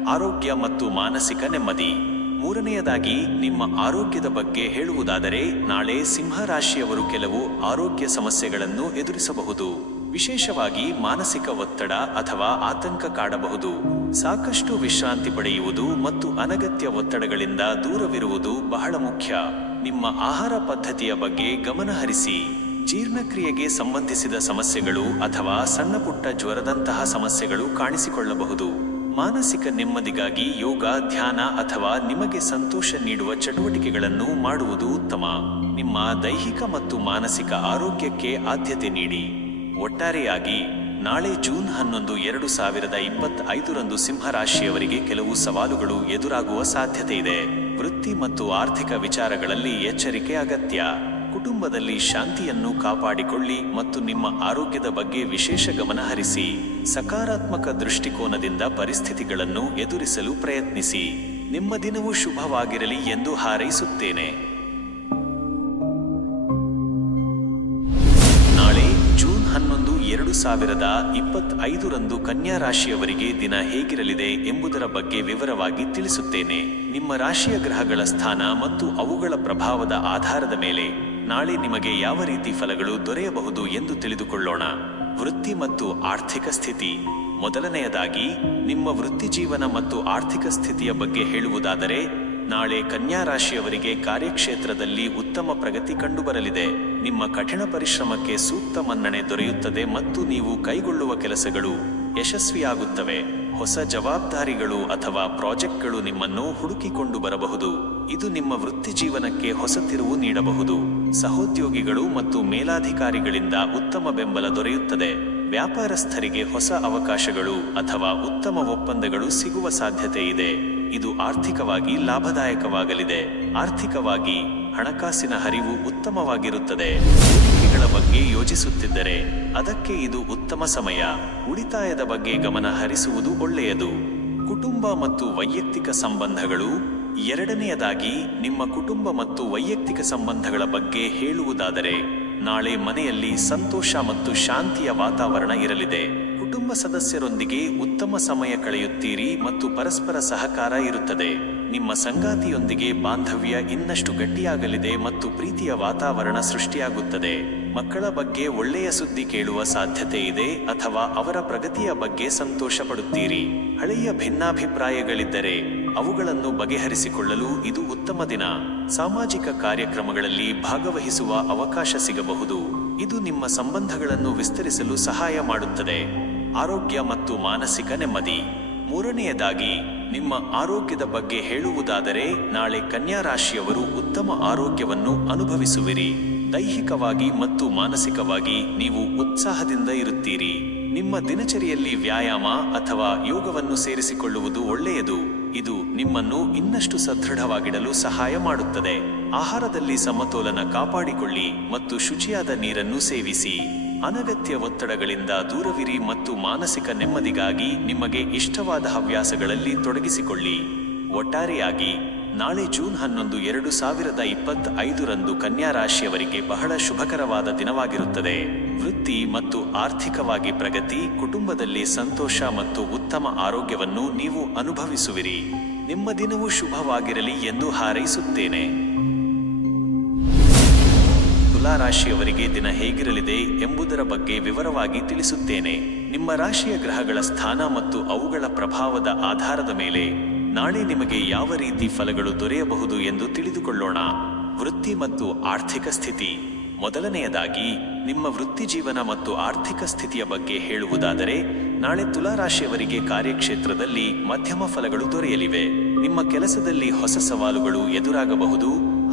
ಆರೋಗ್ಯ ಮತ್ತು ಮಾನಸಿಕ ನೆಮ್ಮದಿ. ಮೂರನೆಯದಾಗಿ, ನಿಮ್ಮ ಆರೋಗ್ಯದ ಬಗ್ಗೆ ಹೇಳುವುದಾದರೆ, ನಾಳೆ ಸಿಂಹ ರಾಶಿಯವರು ಕೆಲವು ಆರೋಗ್ಯ ಸಮಸ್ಯೆಗಳನ್ನು ಎದುರಿಸಬಹುದು. ವಿಶೇಷವಾಗಿ ಮಾನಸಿಕ ಒತ್ತಡ ಅಥವಾ ಆತಂಕ ಕಾಡಬಹುದು. ಸಾಕಷ್ಟು ವಿಶ್ರಾಂತಿ ಪಡೆಯುವುದು ಮತ್ತು ಅನಗತ್ಯ ಒತ್ತಡಗಳಿಂದ ದೂರವಿರುವುದು ಬಹಳ ಮುಖ್ಯ. ನಿಮ್ಮ ಆಹಾರ ಪದ್ಧತಿಯ ಬಗ್ಗೆ ಗಮನ ಹರಿಸಿ. ಜೀರ್ಣಕ್ರಿಯೆಗೆ ಸಂಬಂಧಿಸಿದ ಸಮಸ್ಯೆಗಳು ಅಥವಾ ಸಣ್ಣಪುಟ್ಟ ಜ್ವರದಂತಹ ಸಮಸ್ಯೆಗಳು ಕಾಣಿಸಿಕೊಳ್ಳಬಹುದು. ಮಾನಸಿಕ ನೆಮ್ಮದಿಗಾಗಿ ಯೋಗ, ಧ್ಯಾನ ಅಥವಾ ನಿಮಗೆ ಸಂತೋಷ ನೀಡುವ ಚಟುವಟಿಕೆಗಳನ್ನು ಮಾಡುವುದು ಉತ್ತಮ. ನಿಮ್ಮ ದೈಹಿಕ ಮತ್ತು ಮಾನಸಿಕ ಆರೋಗ್ಯಕ್ಕೆ ಆದ್ಯತೆ ನೀಡಿ. ಒಟ್ಟಾರೆಯಾಗಿ, ನಾಳೆ ಜೂನ್ 11, 2025 ಸಿಂಹರಾಶಿಯವರಿಗೆ ಕೆಲವು ಸವಾಲುಗಳು ಎದುರಾಗುವ ಸಾಧ್ಯತೆ ಇದೆ. ವೃತ್ತಿ ಮತ್ತು ಆರ್ಥಿಕ ವಿಚಾರಗಳಲ್ಲಿ ಎಚ್ಚರಿಕೆ ಅಗತ್ಯ. ಕುಟುಂಬದಲ್ಲಿ ಶಾಂತಿಯನ್ನು ಕಾಪಾಡಿಕೊಳ್ಳಿ ಮತ್ತು ನಿಮ್ಮ ಆರೋಗ್ಯದ ಬಗ್ಗೆ ವಿಶೇಷ ಗಮನ ಹರಿಸಿ. ಸಕಾರಾತ್ಮಕ ದೃಷ್ಟಿಕೋನದಿಂದ ಪರಿಸ್ಥಿತಿಗಳನ್ನು ಎದುರಿಸಲು ಪ್ರಯತ್ನಿಸಿ. ನಿಮ್ಮ ದಿನವು ಶುಭವಾಗಿರಲಿ ಎಂದು ಹಾರೈಸುತ್ತೇನೆ. ನಾಳೆ ಜೂನ್ 11, 2025 ಕನ್ಯಾ ರಾಶಿಯವರಿಗೆ ದಿನ ಹೇಗಿರಲಿದೆ ಎಂಬುದರ ಬಗ್ಗೆ ವಿವರವಾಗಿ ತಿಳಿಸುತ್ತೇನೆ. ನಿಮ್ಮ ರಾಶಿಯ ಗ್ರಹಗಳ ಸ್ಥಾನ ಮತ್ತು ಅವುಗಳ ಪ್ರಭಾವದ ಆಧಾರದ ಮೇಲೆ ನಾಳೆ ನಿಮಗೆ ಯಾವ ರೀತಿ ಫಲಗಳು ದೊರೆಯಬಹುದು ಎಂದು ತಿಳಿದುಕೊಳ್ಳೋಣ. ವೃತ್ತಿ ಮತ್ತು ಆರ್ಥಿಕ ಸ್ಥಿತಿ. ಮೊದಲನೆಯದಾಗಿ, ನಿಮ್ಮ ವೃತ್ತಿ ಜೀವನ ಮತ್ತು ಆರ್ಥಿಕ ಸ್ಥಿತಿಯ ಬಗ್ಗೆ ಹೇಳುವುದಾದರೆ, ನಾಳೆ ಕನ್ಯಾ ರಾಶಿಯವರಿಗೆ ಕಾರ್ಯಕ್ಷೇತ್ರದಲ್ಲಿ ಉತ್ತಮ ಪ್ರಗತಿ ಕಂಡುಬರಲಿದೆ. ನಿಮ್ಮ ಕಠಿಣ ಪರಿಶ್ರಮಕ್ಕೆ ಸೂಕ್ತ ಮನ್ನಣೆ ದೊರೆಯುತ್ತದೆ ಮತ್ತು ನೀವು ಕೈಗೊಳ್ಳುವ ಕೆಲಸಗಳು ಯಶಸ್ವಿಯಾಗುತ್ತವೆ. ಹೊಸ ಜವಾಬ್ದಾರಿಗಳು ಅಥವಾ ಪ್ರಾಜೆಕ್ಟ್ಗಳು ನಿಮ್ಮನ್ನು ಹುಡುಕಿಕೊಂಡು ಬರಬಹುದು. ಇದು ನಿಮ್ಮ ವೃತ್ತಿ ಜೀವನಕ್ಕೆ ಹೊಸ ತಿರುವು ನೀಡಬಹುದು. ಸಹೋದ್ಯೋಗಿಗಳು ಮತ್ತು ಮೇಲಾಧಿಕಾರಿಗಳಿಂದ ಉತ್ತಮ ಬೆಂಬಲ ದೊರೆಯುತ್ತದೆ. ವ್ಯಾಪಾರಸ್ಥರಿಗೆ ಹೊಸ ಅವಕಾಶಗಳು ಅಥವಾ ಉತ್ತಮ ಒಪ್ಪಂದಗಳು ಸಿಗುವ ಸಾಧ್ಯತೆ ಇದೆ. ಇದು ಆರ್ಥಿಕವಾಗಿ ಲಾಭದಾಯಕವಾಗಲಿದೆ. ಆರ್ಥಿಕವಾಗಿ ಹಣಕಾಸಿನ ಹರಿವು ಉತ್ತಮವಾಗಿರುತ್ತದೆ. ಹೂಡಿಕೆಗಳ ಬಗ್ಗೆ ಯೋಜಿಸುತ್ತಿದ್ದರೆ ಅದಕ್ಕೆ ಇದು ಉತ್ತಮ ಸಮಯ. ಉಳಿತಾಯದ ಬಗ್ಗೆ ಗಮನ ಹರಿಸುವುದು ಒಳ್ಳೆಯದು. ಕುಟುಂಬ ಮತ್ತು ವೈಯಕ್ತಿಕ ಸಂಬಂಧಗಳು. ಎರಡನೆಯದಾಗಿ, ನಿಮ್ಮ ಕುಟುಂಬ ಮತ್ತು ವೈಯಕ್ತಿಕ ಸಂಬಂಧಗಳ ಬಗ್ಗೆ ಹೇಳುವುದಾದರೆ, ನಾಳೆ ಮನೆಯಲ್ಲಿ ಸಂತೋಷ ಮತ್ತು ಶಾಂತಿಯ ವಾತಾವರಣ ಇರಲಿದೆ. ಕುಟುಂಬ ಸದಸ್ಯರೊಂದಿಗೆ ಉತ್ತಮ ಸಮಯ ಕಳೆಯುತ್ತೀರಿ ಮತ್ತು ಪರಸ್ಪರ ಸಹಕಾರ ಇರುತ್ತದೆ. ನಿಮ್ಮ ಸಂಗಾತಿಯೊಂದಿಗೆ ಬಾಂಧವ್ಯ ಇನ್ನಷ್ಟು ಗಟ್ಟಿಯಾಗಲಿದೆ ಮತ್ತು ಪ್ರೀತಿಯ ವಾತಾವರಣ ಸೃಷ್ಟಿಯಾಗುತ್ತದೆ. ಮಕ್ಕಳ ಬಗ್ಗೆ ಒಳ್ಳೆಯ ಸುದ್ದಿ ಕೇಳುವ ಸಾಧ್ಯತೆ ಇದೆ ಅಥವಾ ಅವರ ಪ್ರಗತಿಯ ಬಗ್ಗೆ ಸಂತೋಷ ಪಡುತ್ತೀರಿ. ಹಳೆಯ ಭಿನ್ನಾಭಿಪ್ರಾಯಗಳಿದ್ದರೆ ಅವುಗಳನ್ನು ಬಗೆಹರಿಸಿಕೊಳ್ಳಲು ಇದು ಉತ್ತಮ ದಿನ. ಸಾಮಾಜಿಕ ಕಾರ್ಯಕ್ರಮಗಳಲ್ಲಿ ಭಾಗವಹಿಸುವ ಅವಕಾಶ ಸಿಗಬಹುದು. ಇದು ನಿಮ್ಮ ಸಂಬಂಧಗಳನ್ನು ವಿಸ್ತರಿಸಲು ಸಹಾಯ ಮಾಡುತ್ತದೆ. ಆರೋಗ್ಯ ಮತ್ತು ಮಾನಸಿಕ ನೆಮ್ಮದಿ. ಮೂರನೆಯದಾಗಿ, ನಿಮ್ಮ ಆರೋಗ್ಯದ ಬಗ್ಗೆ ಹೇಳುವುದಾದರೆ, ನಾಳೆ ಕನ್ಯಾ ರಾಶಿಯವರು ಉತ್ತಮ ಆರೋಗ್ಯವನ್ನು ಅನುಭವಿಸುವಿರಿ. ದೈಹಿಕವಾಗಿ ಮತ್ತು ಮಾನಸಿಕವಾಗಿ ನೀವು ಉತ್ಸಾಹದಿಂದ ಇರುತ್ತೀರಿ. ನಿಮ್ಮ ದಿನಚರಿಯಲ್ಲಿ ವ್ಯಾಯಾಮ ಅಥವಾ ಯೋಗವನ್ನು ಸೇರಿಸಿಕೊಳ್ಳುವುದು ಒಳ್ಳೆಯದು. ಇದು ನಿಮ್ಮನ್ನು ಇನ್ನಷ್ಟು ಸದೃಢವಾಗಿಡಲು ಸಹಾಯ ಮಾಡುತ್ತದೆ. ಆಹಾರದಲ್ಲಿ ಸಮತೋಲನ ಕಾಪಾಡಿಕೊಳ್ಳಿ ಮತ್ತು ಶುಚಿಯಾದ ನೀರನ್ನು ಸೇವಿಸಿ. ಅನಗತ್ಯ ಒತ್ತಡಗಳಿಂದ ದೂರವಿರಿ ಮತ್ತು ಮಾನಸಿಕ ನೆಮ್ಮದಿಗಾಗಿ ನಿಮಗೆ ಇಷ್ಟವಾದ ಹವ್ಯಾಸಗಳಲ್ಲಿ ತೊಡಗಿಸಿಕೊಳ್ಳಿ. ಒಟ್ಟಾರೆಯಾಗಿ, ನಾಳೆ ಜೂನ್ 11, 2025 ಕನ್ಯಾ ರಾಶಿಯವರಿಗೆ ಬಹಳ ಶುಭಕರವಾದ ದಿನವಾಗಿರುತ್ತದೆ. ವೃತ್ತಿ ಮತ್ತು ಆರ್ಥಿಕವಾಗಿ ಪ್ರಗತಿ, ಕುಟುಂಬದಲ್ಲಿ ಸಂತೋಷ ಮತ್ತು ಉತ್ತಮ ಆರೋಗ್ಯವನ್ನು ನೀವು ಅನುಭವಿಸುವಿರಿ. ನಿಮ್ಮ ದಿನವು ಶುಭವಾಗಿರಲಿ ಎಂದು ಹಾರೈಸುತ್ತೇನೆ. ತುಲಾ ರಾಶಿಯವರಿಗೆ ದಿನ ಹೇಗಿರಲಿದೆ ಎಂಬುದರ ಬಗ್ಗೆ ವಿವರವಾಗಿ ತಿಳಿಸುತ್ತೇನೆ. ನಿಮ್ಮ ರಾಶಿಯ ಗ್ರಹಗಳ ಸ್ಥಾನ ಮತ್ತು ಅವುಗಳ ಪ್ರಭಾವದ ಆಧಾರದ ಮೇಲೆ ನಾಳೆ ನಿಮಗೆ ಯಾವ ರೀತಿ ಫಲಗಳು ದೊರೆಯಬಹುದು ಎಂದು ತಿಳಿದುಕೊಳ್ಳೋಣ. ವೃತ್ತಿ ಮತ್ತು ಆರ್ಥಿಕ ಸ್ಥಿತಿ. ಮೊದಲನೆಯದಾಗಿ ನಿಮ್ಮ ವೃತ್ತಿ ಜೀವನ ಮತ್ತು ಆರ್ಥಿಕ ಸ್ಥಿತಿಯ ಬಗ್ಗೆ ಹೇಳುವುದಾದರೆ, ನಾಳೆ ತುಲಾ ರಾಶಿಯವರಿಗೆ ಕಾರ್ಯಕ್ಷೇತ್ರದಲ್ಲಿ ಮಧ್ಯಮ ಫಲಗಳು ದೊರೆಯಲಿವೆ. ನಿಮ್ಮ ಕೆಲಸದಲ್ಲಿ ಹೊಸ ಸವಾಲುಗಳು ಎದುರಾಗಬಹುದು,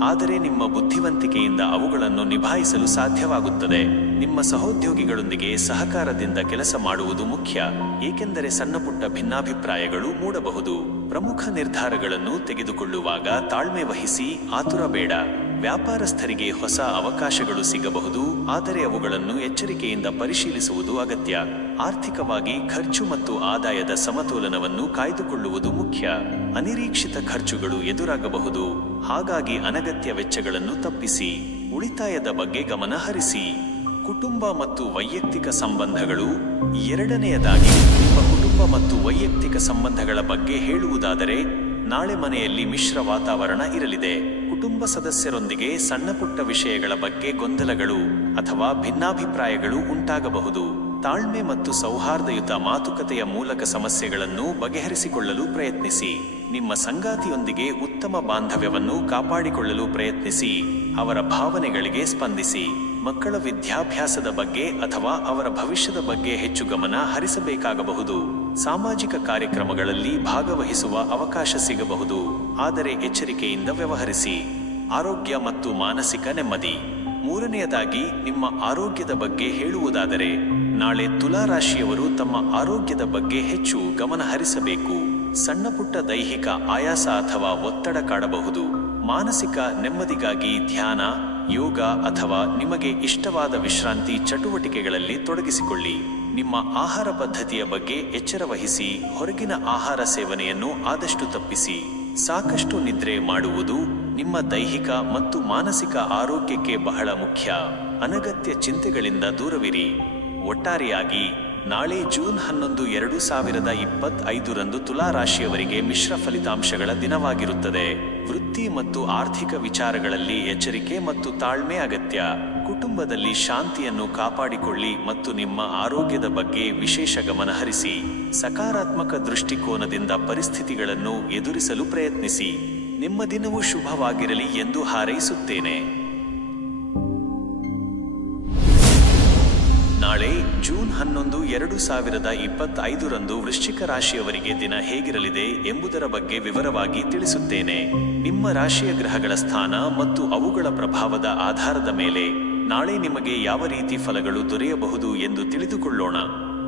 ಆದರೆ ನಿಮ್ಮ ಬುದ್ಧಿವಂತಿಕೆಯಿಂದ ಅವುಗಳನ್ನು ನಿಭಾಯಿಸಲು ಸಾಧ್ಯವಾಗುತ್ತದೆ. ನಿಮ್ಮ ಸಹೋದ್ಯೋಗಿಗಳೊಂದಿಗೆ ಸಹಕಾರದಿಂದ ಕೆಲಸ ಮಾಡುವುದು ಮುಖ್ಯ, ಏಕೆಂದರೆ ಸಣ್ಣಪುಟ್ಟ ಭಿನ್ನಾಭಿಪ್ರಾಯಗಳು ಮೂಡಬಹುದು. ಪ್ರಮುಖ ನಿರ್ಧಾರಗಳನ್ನು ತೆಗೆದುಕೊಳ್ಳುವಾಗ ತಾಳ್ಮೆ ವಹಿಸಿ, ಆತುರ ಬೇಡ. ವ್ಯಾಪಾರಸ್ಥರಿಗೆ ಹೊಸ ಅವಕಾಶಗಳು ಸಿಗಬಹುದು, ಆದರೆ ಅವುಗಳನ್ನು ಎಚ್ಚರಿಕೆಯಿಂದ ಪರಿಶೀಲಿಸುವುದು ಅಗತ್ಯ. ಆರ್ಥಿಕವಾಗಿ ಖರ್ಚು ಮತ್ತು ಆದಾಯದ ಸಮತೋಲನವನ್ನು ಕಾಯ್ದುಕೊಳ್ಳುವುದು ಮುಖ್ಯ. ಅನಿರೀಕ್ಷಿತ ಖರ್ಚುಗಳು ಎದುರಾಗಬಹುದು, ಹಾಗಾಗಿ ಅನಗತ್ಯ ವೆಚ್ಚಗಳನ್ನು ತಪ್ಪಿಸಿ. ಉಳಿತಾಯದ ಬಗ್ಗೆ ಗಮನ ಹರಿಸಿ. ಕುಟುಂಬ ಮತ್ತು ವೈಯಕ್ತಿಕ ಸಂಬಂಧಗಳು. ಎರಡನೆಯದಾಗಿ ನಿಮ್ಮ ಕುಟುಂಬ ಮತ್ತು ವೈಯಕ್ತಿಕ ಸಂಬಂಧಗಳ ಬಗ್ಗೆ ಹೇಳುವುದಾದರೆ, ನಾಳೆ ಮನೆಯಲ್ಲಿ ಮಿಶ್ರ ವಾತಾವರಣ ಇರಲಿದೆ. ಕುಟುಂಬ ಸದಸ್ಯರೊಂದಿಗೆ ಸಣ್ಣಪುಟ್ಟ ವಿಷಯಗಳ ಬಗ್ಗೆ ಗೊಂದಲಗಳು ಅಥವಾ ಭಿನ್ನಾಭಿಪ್ರಾಯಗಳು ಉಂಟಾಗಬಹುದು. ತಾಳ್ಮೆ ಮತ್ತು ಸೌಹಾರ್ದಯುತ ಮಾತುಕತೆಯ ಮೂಲಕ ಸಮಸ್ಯೆಗಳನ್ನು ಬಗೆಹರಿಸಿಕೊಳ್ಳಲು ಪ್ರಯತ್ನಿಸಿ. ನಿಮ್ಮ ಸಂಗಾತಿಯೊಂದಿಗೆ ಉತ್ತಮ ಬಾಂಧವ್ಯವನ್ನು ಕಾಪಾಡಿಕೊಳ್ಳಲು ಪ್ರಯತ್ನಿಸಿ. ಅವರ ಭಾವನೆಗಳಿಗೆ ಸ್ಪಂದಿಸಿ. ಮಕ್ಕಳ ವಿದ್ಯಾಭ್ಯಾಸದ ಬಗ್ಗೆ ಅಥವಾ ಅವರ ಭವಿಷ್ಯದ ಬಗ್ಗೆ ಹೆಚ್ಚು ಗಮನ ಹರಿಸಬೇಕಾಗಬಹುದು. ಸಾಮಾಜಿಕ ಕಾರ್ಯಕ್ರಮಗಳಲ್ಲಿ ಭಾಗವಹಿಸುವ ಅವಕಾಶ ಸಿಗಬಹುದು, ಆದರೆ ಎಚ್ಚರಿಕೆಯಿಂದ ವ್ಯವಹರಿಸಿ. ಆರೋಗ್ಯ ಮತ್ತು ಮಾನಸಿಕ ನೆಮ್ಮದಿ. ಮೂರನೆಯದಾಗಿ ನಿಮ್ಮ ಆರೋಗ್ಯದ ಬಗ್ಗೆ ಹೇಳುವುದಾದರೆ, ನಾಳೆ ತುಲಾ ರಾಶಿಯವರು ತಮ್ಮ ಆರೋಗ್ಯದ ಬಗ್ಗೆ ಹೆಚ್ಚು ಗಮನ ಹರಿಸಬೇಕು. ಸಣ್ಣಪುಟ್ಟ ದೈಹಿಕ ಆಯಾಸ ಅಥವಾ ಒತ್ತಡ ಕಾಡಬಹುದು. ಮಾನಸಿಕ ನೆಮ್ಮದಿಗಾಗಿ ಧ್ಯಾನ, ಯೋಗ ಅಥವಾ ನಿಮಗೆ ಇಷ್ಟವಾದ ವಿಶ್ರಾಂತಿ ಚಟುವಟಿಕೆಗಳಲ್ಲಿ ತೊಡಗಿಸಿಕೊಳ್ಳಿ. ನಿಮ್ಮ ಆಹಾರ ಪದ್ಧತಿಯ ಬಗ್ಗೆ ಎಚ್ಚರ ವಹಿಸಿ. ಹೊರಗಿನ ಆಹಾರ ಸೇವನೆಯನ್ನು ಆದಷ್ಟು ತಪ್ಪಿಸಿ. ಸಾಕಷ್ಟು ನಿದ್ರೆ ಮಾಡುವುದು ನಿಮ್ಮ ದೈಹಿಕ ಮತ್ತು ಮಾನಸಿಕ ಆರೋಗ್ಯಕ್ಕೆ ಬಹಳ ಮುಖ್ಯ. ಅನಗತ್ಯ ಚಿಂತೆಗಳಿಂದ ದೂರವಿರಿ. ಒಟ್ಟಾರೆಯಾಗಿ ನಾಳೆ ಜೂನ್ 11, 2025 ತುಲಾ ರಾಶಿಯವರಿಗೆ ಮಿಶ್ರ ಫಲಿತಾಂಶಗಳ ದಿನವಾಗಿರುತ್ತದೆ. ವೃತ್ತಿ ಮತ್ತು ಆರ್ಥಿಕ ವಿಚಾರಗಳಲ್ಲಿ ಎಚ್ಚರಿಕೆ ಮತ್ತು ತಾಳ್ಮೆ ಅಗತ್ಯ. ಕುಟುಂಬದಲ್ಲಿ ಶಾಂತಿಯನ್ನು ಕಾಪಾಡಿಕೊಳ್ಳಿ ಮತ್ತು ನಿಮ್ಮ ಆರೋಗ್ಯದ ಬಗ್ಗೆ ವಿಶೇಷ ಗಮನ ಹರಿಸಿ. ಸಕಾರಾತ್ಮಕ ದೃಷ್ಟಿಕೋನದಿಂದ ಪರಿಸ್ಥಿತಿಗಳನ್ನು ಎದುರಿಸಲು ಪ್ರಯತ್ನಿಸಿ. ನಿಮ್ಮ ದಿನವು ಶುಭವಾಗಿರಲಿ ಎಂದು ಹಾರೈಸುತ್ತೇನೆ. ನಾಳೆ ಜೂನ್ 11, 2025 ವೃಶ್ಚಿಕ ರಾಶಿಯವರಿಗೆ ದಿನ ಹೇಗಿರಲಿದೆ ಎಂಬುದರ ಬಗ್ಗೆ ವಿವರವಾಗಿ ತಿಳಿಸುತ್ತೇನೆ. ನಿಮ್ಮ ರಾಶಿಯ ಗ್ರಹಗಳ ಸ್ಥಾನ ಮತ್ತು ಅವುಗಳ ಪ್ರಭಾವದ ಆಧಾರದ ಮೇಲೆ ನಾಳೆ ನಿಮಗೆ ಯಾವ ರೀತಿ ಫಲಗಳು ದೊರೆಯಬಹುದು ಎಂದು ತಿಳಿದುಕೊಳ್ಳೋಣ.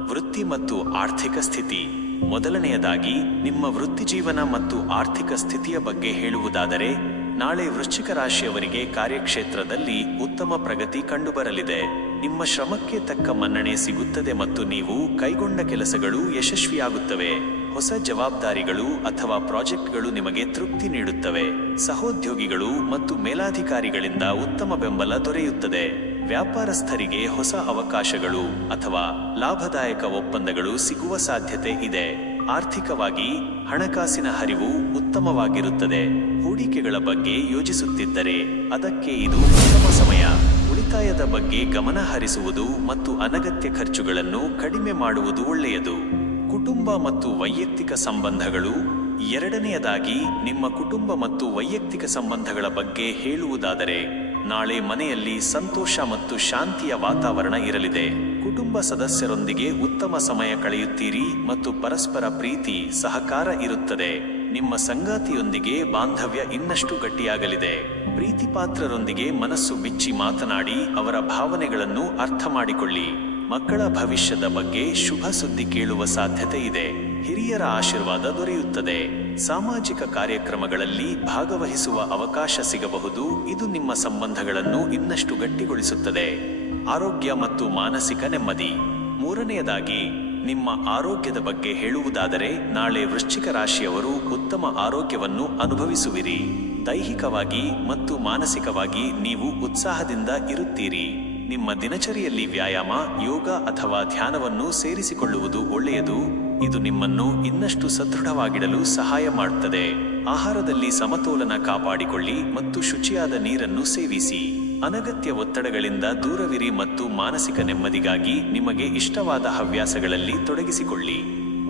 ವೃತ್ತಿ ಮತ್ತು ಆರ್ಥಿಕ ಸ್ಥಿತಿ. ಮೊದಲನೆಯದಾಗಿ ನಿಮ್ಮ ವೃತ್ತಿ ಜೀವನ ಮತ್ತು ಆರ್ಥಿಕ ಸ್ಥಿತಿಯ ಬಗ್ಗೆ ಹೇಳುವುದಾದರೆ, ನಾಳೆ ವೃಶ್ಚಿಕ ರಾಶಿಯವರಿಗೆ ಕಾರ್ಯಕ್ಷೇತ್ರದಲ್ಲಿ ಉತ್ತಮ ಪ್ರಗತಿ ಕಂಡುಬರಲಿದೆ. ನಿಮ್ಮ ಶ್ರಮಕ್ಕೆ ತಕ್ಕ ಮನ್ನಣೆ ಸಿಗುತ್ತದೆ ಮತ್ತು ನೀವು ಕೈಗೊಂಡ ಕೆಲಸಗಳು ಯಶಸ್ವಿಯಾಗುತ್ತವೆ. ಹೊಸ ಜವಾಬ್ದಾರಿಗಳು ಅಥವಾ ಪ್ರಾಜೆಕ್ಟ್ಗಳು ನಿಮಗೆ ತೃಪ್ತಿ ನೀಡುತ್ತವೆ. ಸಹೋದ್ಯೋಗಿಗಳು ಮತ್ತು ಮೇಲಾಧಿಕಾರಿಗಳಿಂದ ಉತ್ತಮ ಬೆಂಬಲ ದೊರೆಯುತ್ತದೆ. ವ್ಯಾಪಾರಸ್ಥರಿಗೆ ಹೊಸ ಅವಕಾಶಗಳು ಅಥವಾ ಲಾಭದಾಯಕ ಒಪ್ಪಂದಗಳು ಸಿಗುವ ಸಾಧ್ಯತೆ ಇದೆ. ಆರ್ಥಿಕವಾಗಿ ಹಣಕಾಸಿನ ಹರಿವು ಉತ್ತಮವಾಗಿರುತ್ತದೆ. ಹೂಡಿಕೆಗಳ ಬಗ್ಗೆ ಯೋಜಿಸುತ್ತಿದ್ದರೆ ಅದಕ್ಕೆ ಇದು ಉತ್ತಮ ಸಮಯ. ಉಳಿತಾಯದ ಬಗ್ಗೆ ಗಮನ ಹರಿಸುವುದು ಮತ್ತು ಅನಗತ್ಯ ಖರ್ಚುಗಳನ್ನು ಕಡಿಮೆ ಮಾಡುವುದು ಒಳ್ಳೆಯದು. ಕುಟುಂಬ ಮತ್ತು ವೈಯಕ್ತಿಕ ಸಂಬಂಧಗಳು. ಎರಡನೆಯದಾಗಿ ನಿಮ್ಮ ಕುಟುಂಬ ಮತ್ತು ವೈಯಕ್ತಿಕ ಸಂಬಂಧಗಳ ಬಗ್ಗೆ ಹೇಳುವುದಾದರೆ, ನಾಳೆ ಮನೆಯಲ್ಲಿ ಸಂತೋಷ ಮತ್ತು ಶಾಂತಿಯ ವಾತಾವರಣ ಇರಲಿದೆ. ಕುಟುಂಬ ಸದಸ್ಯರೊಂದಿಗೆ ಉತ್ತಮ ಸಮಯ ಕಳೆಯುತ್ತೀರಿ ಮತ್ತು ಪರಸ್ಪರ ಪ್ರೀತಿ, ಸಹಕಾರ ಇರುತ್ತದೆ. ನಿಮ್ಮ ಸಂಗಾತಿಯೊಂದಿಗೆ ಬಾಂಧವ್ಯ ಇನ್ನಷ್ಟು ಗಟ್ಟಿಯಾಗಲಿದೆ. ಪ್ರೀತಿಪಾತ್ರರೊಂದಿಗೆ ಮನಸ್ಸು ಬಿಚ್ಚಿ ಮಾತನಾಡಿ ಅವರ ಭಾವನೆಗಳನ್ನು ಅರ್ಥ ಮಾಡಿಕೊಳ್ಳಿ. ಮಕ್ಕಳ ಭವಿಷ್ಯದ ಬಗ್ಗೆ ಶುಭ ಸುದ್ದಿ ಕೇಳುವ ಸಾಧ್ಯತೆ ಇದೆ. ಹಿರಿಯರ ಆಶೀರ್ವಾದ ದೊರೆಯುತ್ತದೆ. ಸಾಮಾಜಿಕ ಕಾರ್ಯಕ್ರಮಗಳಲ್ಲಿ ಭಾಗವಹಿಸುವ ಅವಕಾಶ ಸಿಗಬಹುದು. ಇದು ನಿಮ್ಮ ಸಂಬಂಧಗಳನ್ನು ಇನ್ನಷ್ಟು ಗಟ್ಟಿಗೊಳಿಸುತ್ತದೆ. ಆರೋಗ್ಯ ಮತ್ತು ಮಾನಸಿಕ ನೆಮ್ಮದಿ. ಮೂರನೆಯದಾಗಿ ನಿಮ್ಮ ಆರೋಗ್ಯದ ಬಗ್ಗೆ ಹೇಳುವುದಾದರೆ, ನಾಳೆ ವೃಶ್ಚಿಕ ರಾಶಿಯವರು ಉತ್ತಮ ಆರೋಗ್ಯವನ್ನು ಅನುಭವಿಸುವಿರಿ. ದೈಹಿಕವಾಗಿ ಮತ್ತು ಮಾನಸಿಕವಾಗಿ ನೀವು ಉತ್ಸಾಹದಿಂದ ಇರುತ್ತೀರಿ. ನಿಮ್ಮ ದಿನಚರಿಯಲ್ಲಿ ವ್ಯಾಯಾಮ, ಯೋಗ ಅಥವಾ ಧ್ಯಾನವನ್ನು ಸೇರಿಸಿಕೊಳ್ಳುವುದು ಒಳ್ಳೆಯದು. ಇದು ನಿಮ್ಮನ್ನು ಇನ್ನಷ್ಟು ಸದೃಢವಾಗಿಡಲು ಸಹಾಯ ಮಾಡುತ್ತದೆ. ಆಹಾರದಲ್ಲಿ ಸಮತೋಲನ ಕಾಪಾಡಿಕೊಳ್ಳಿ ಮತ್ತು ಶುಚಿಯಾದ ನೀರನ್ನು ಸೇವಿಸಿ. ಅನಗತ್ಯ ಒತ್ತಡಗಳಿಂದ ದೂರವಿರಿ ಮತ್ತು ಮಾನಸಿಕ ನೆಮ್ಮದಿಗಾಗಿ ನಿಮಗೆ ಇಷ್ಟವಾದ ಹವ್ಯಾಸಗಳಲ್ಲಿ ತೊಡಗಿಸಿಕೊಳ್ಳಿ.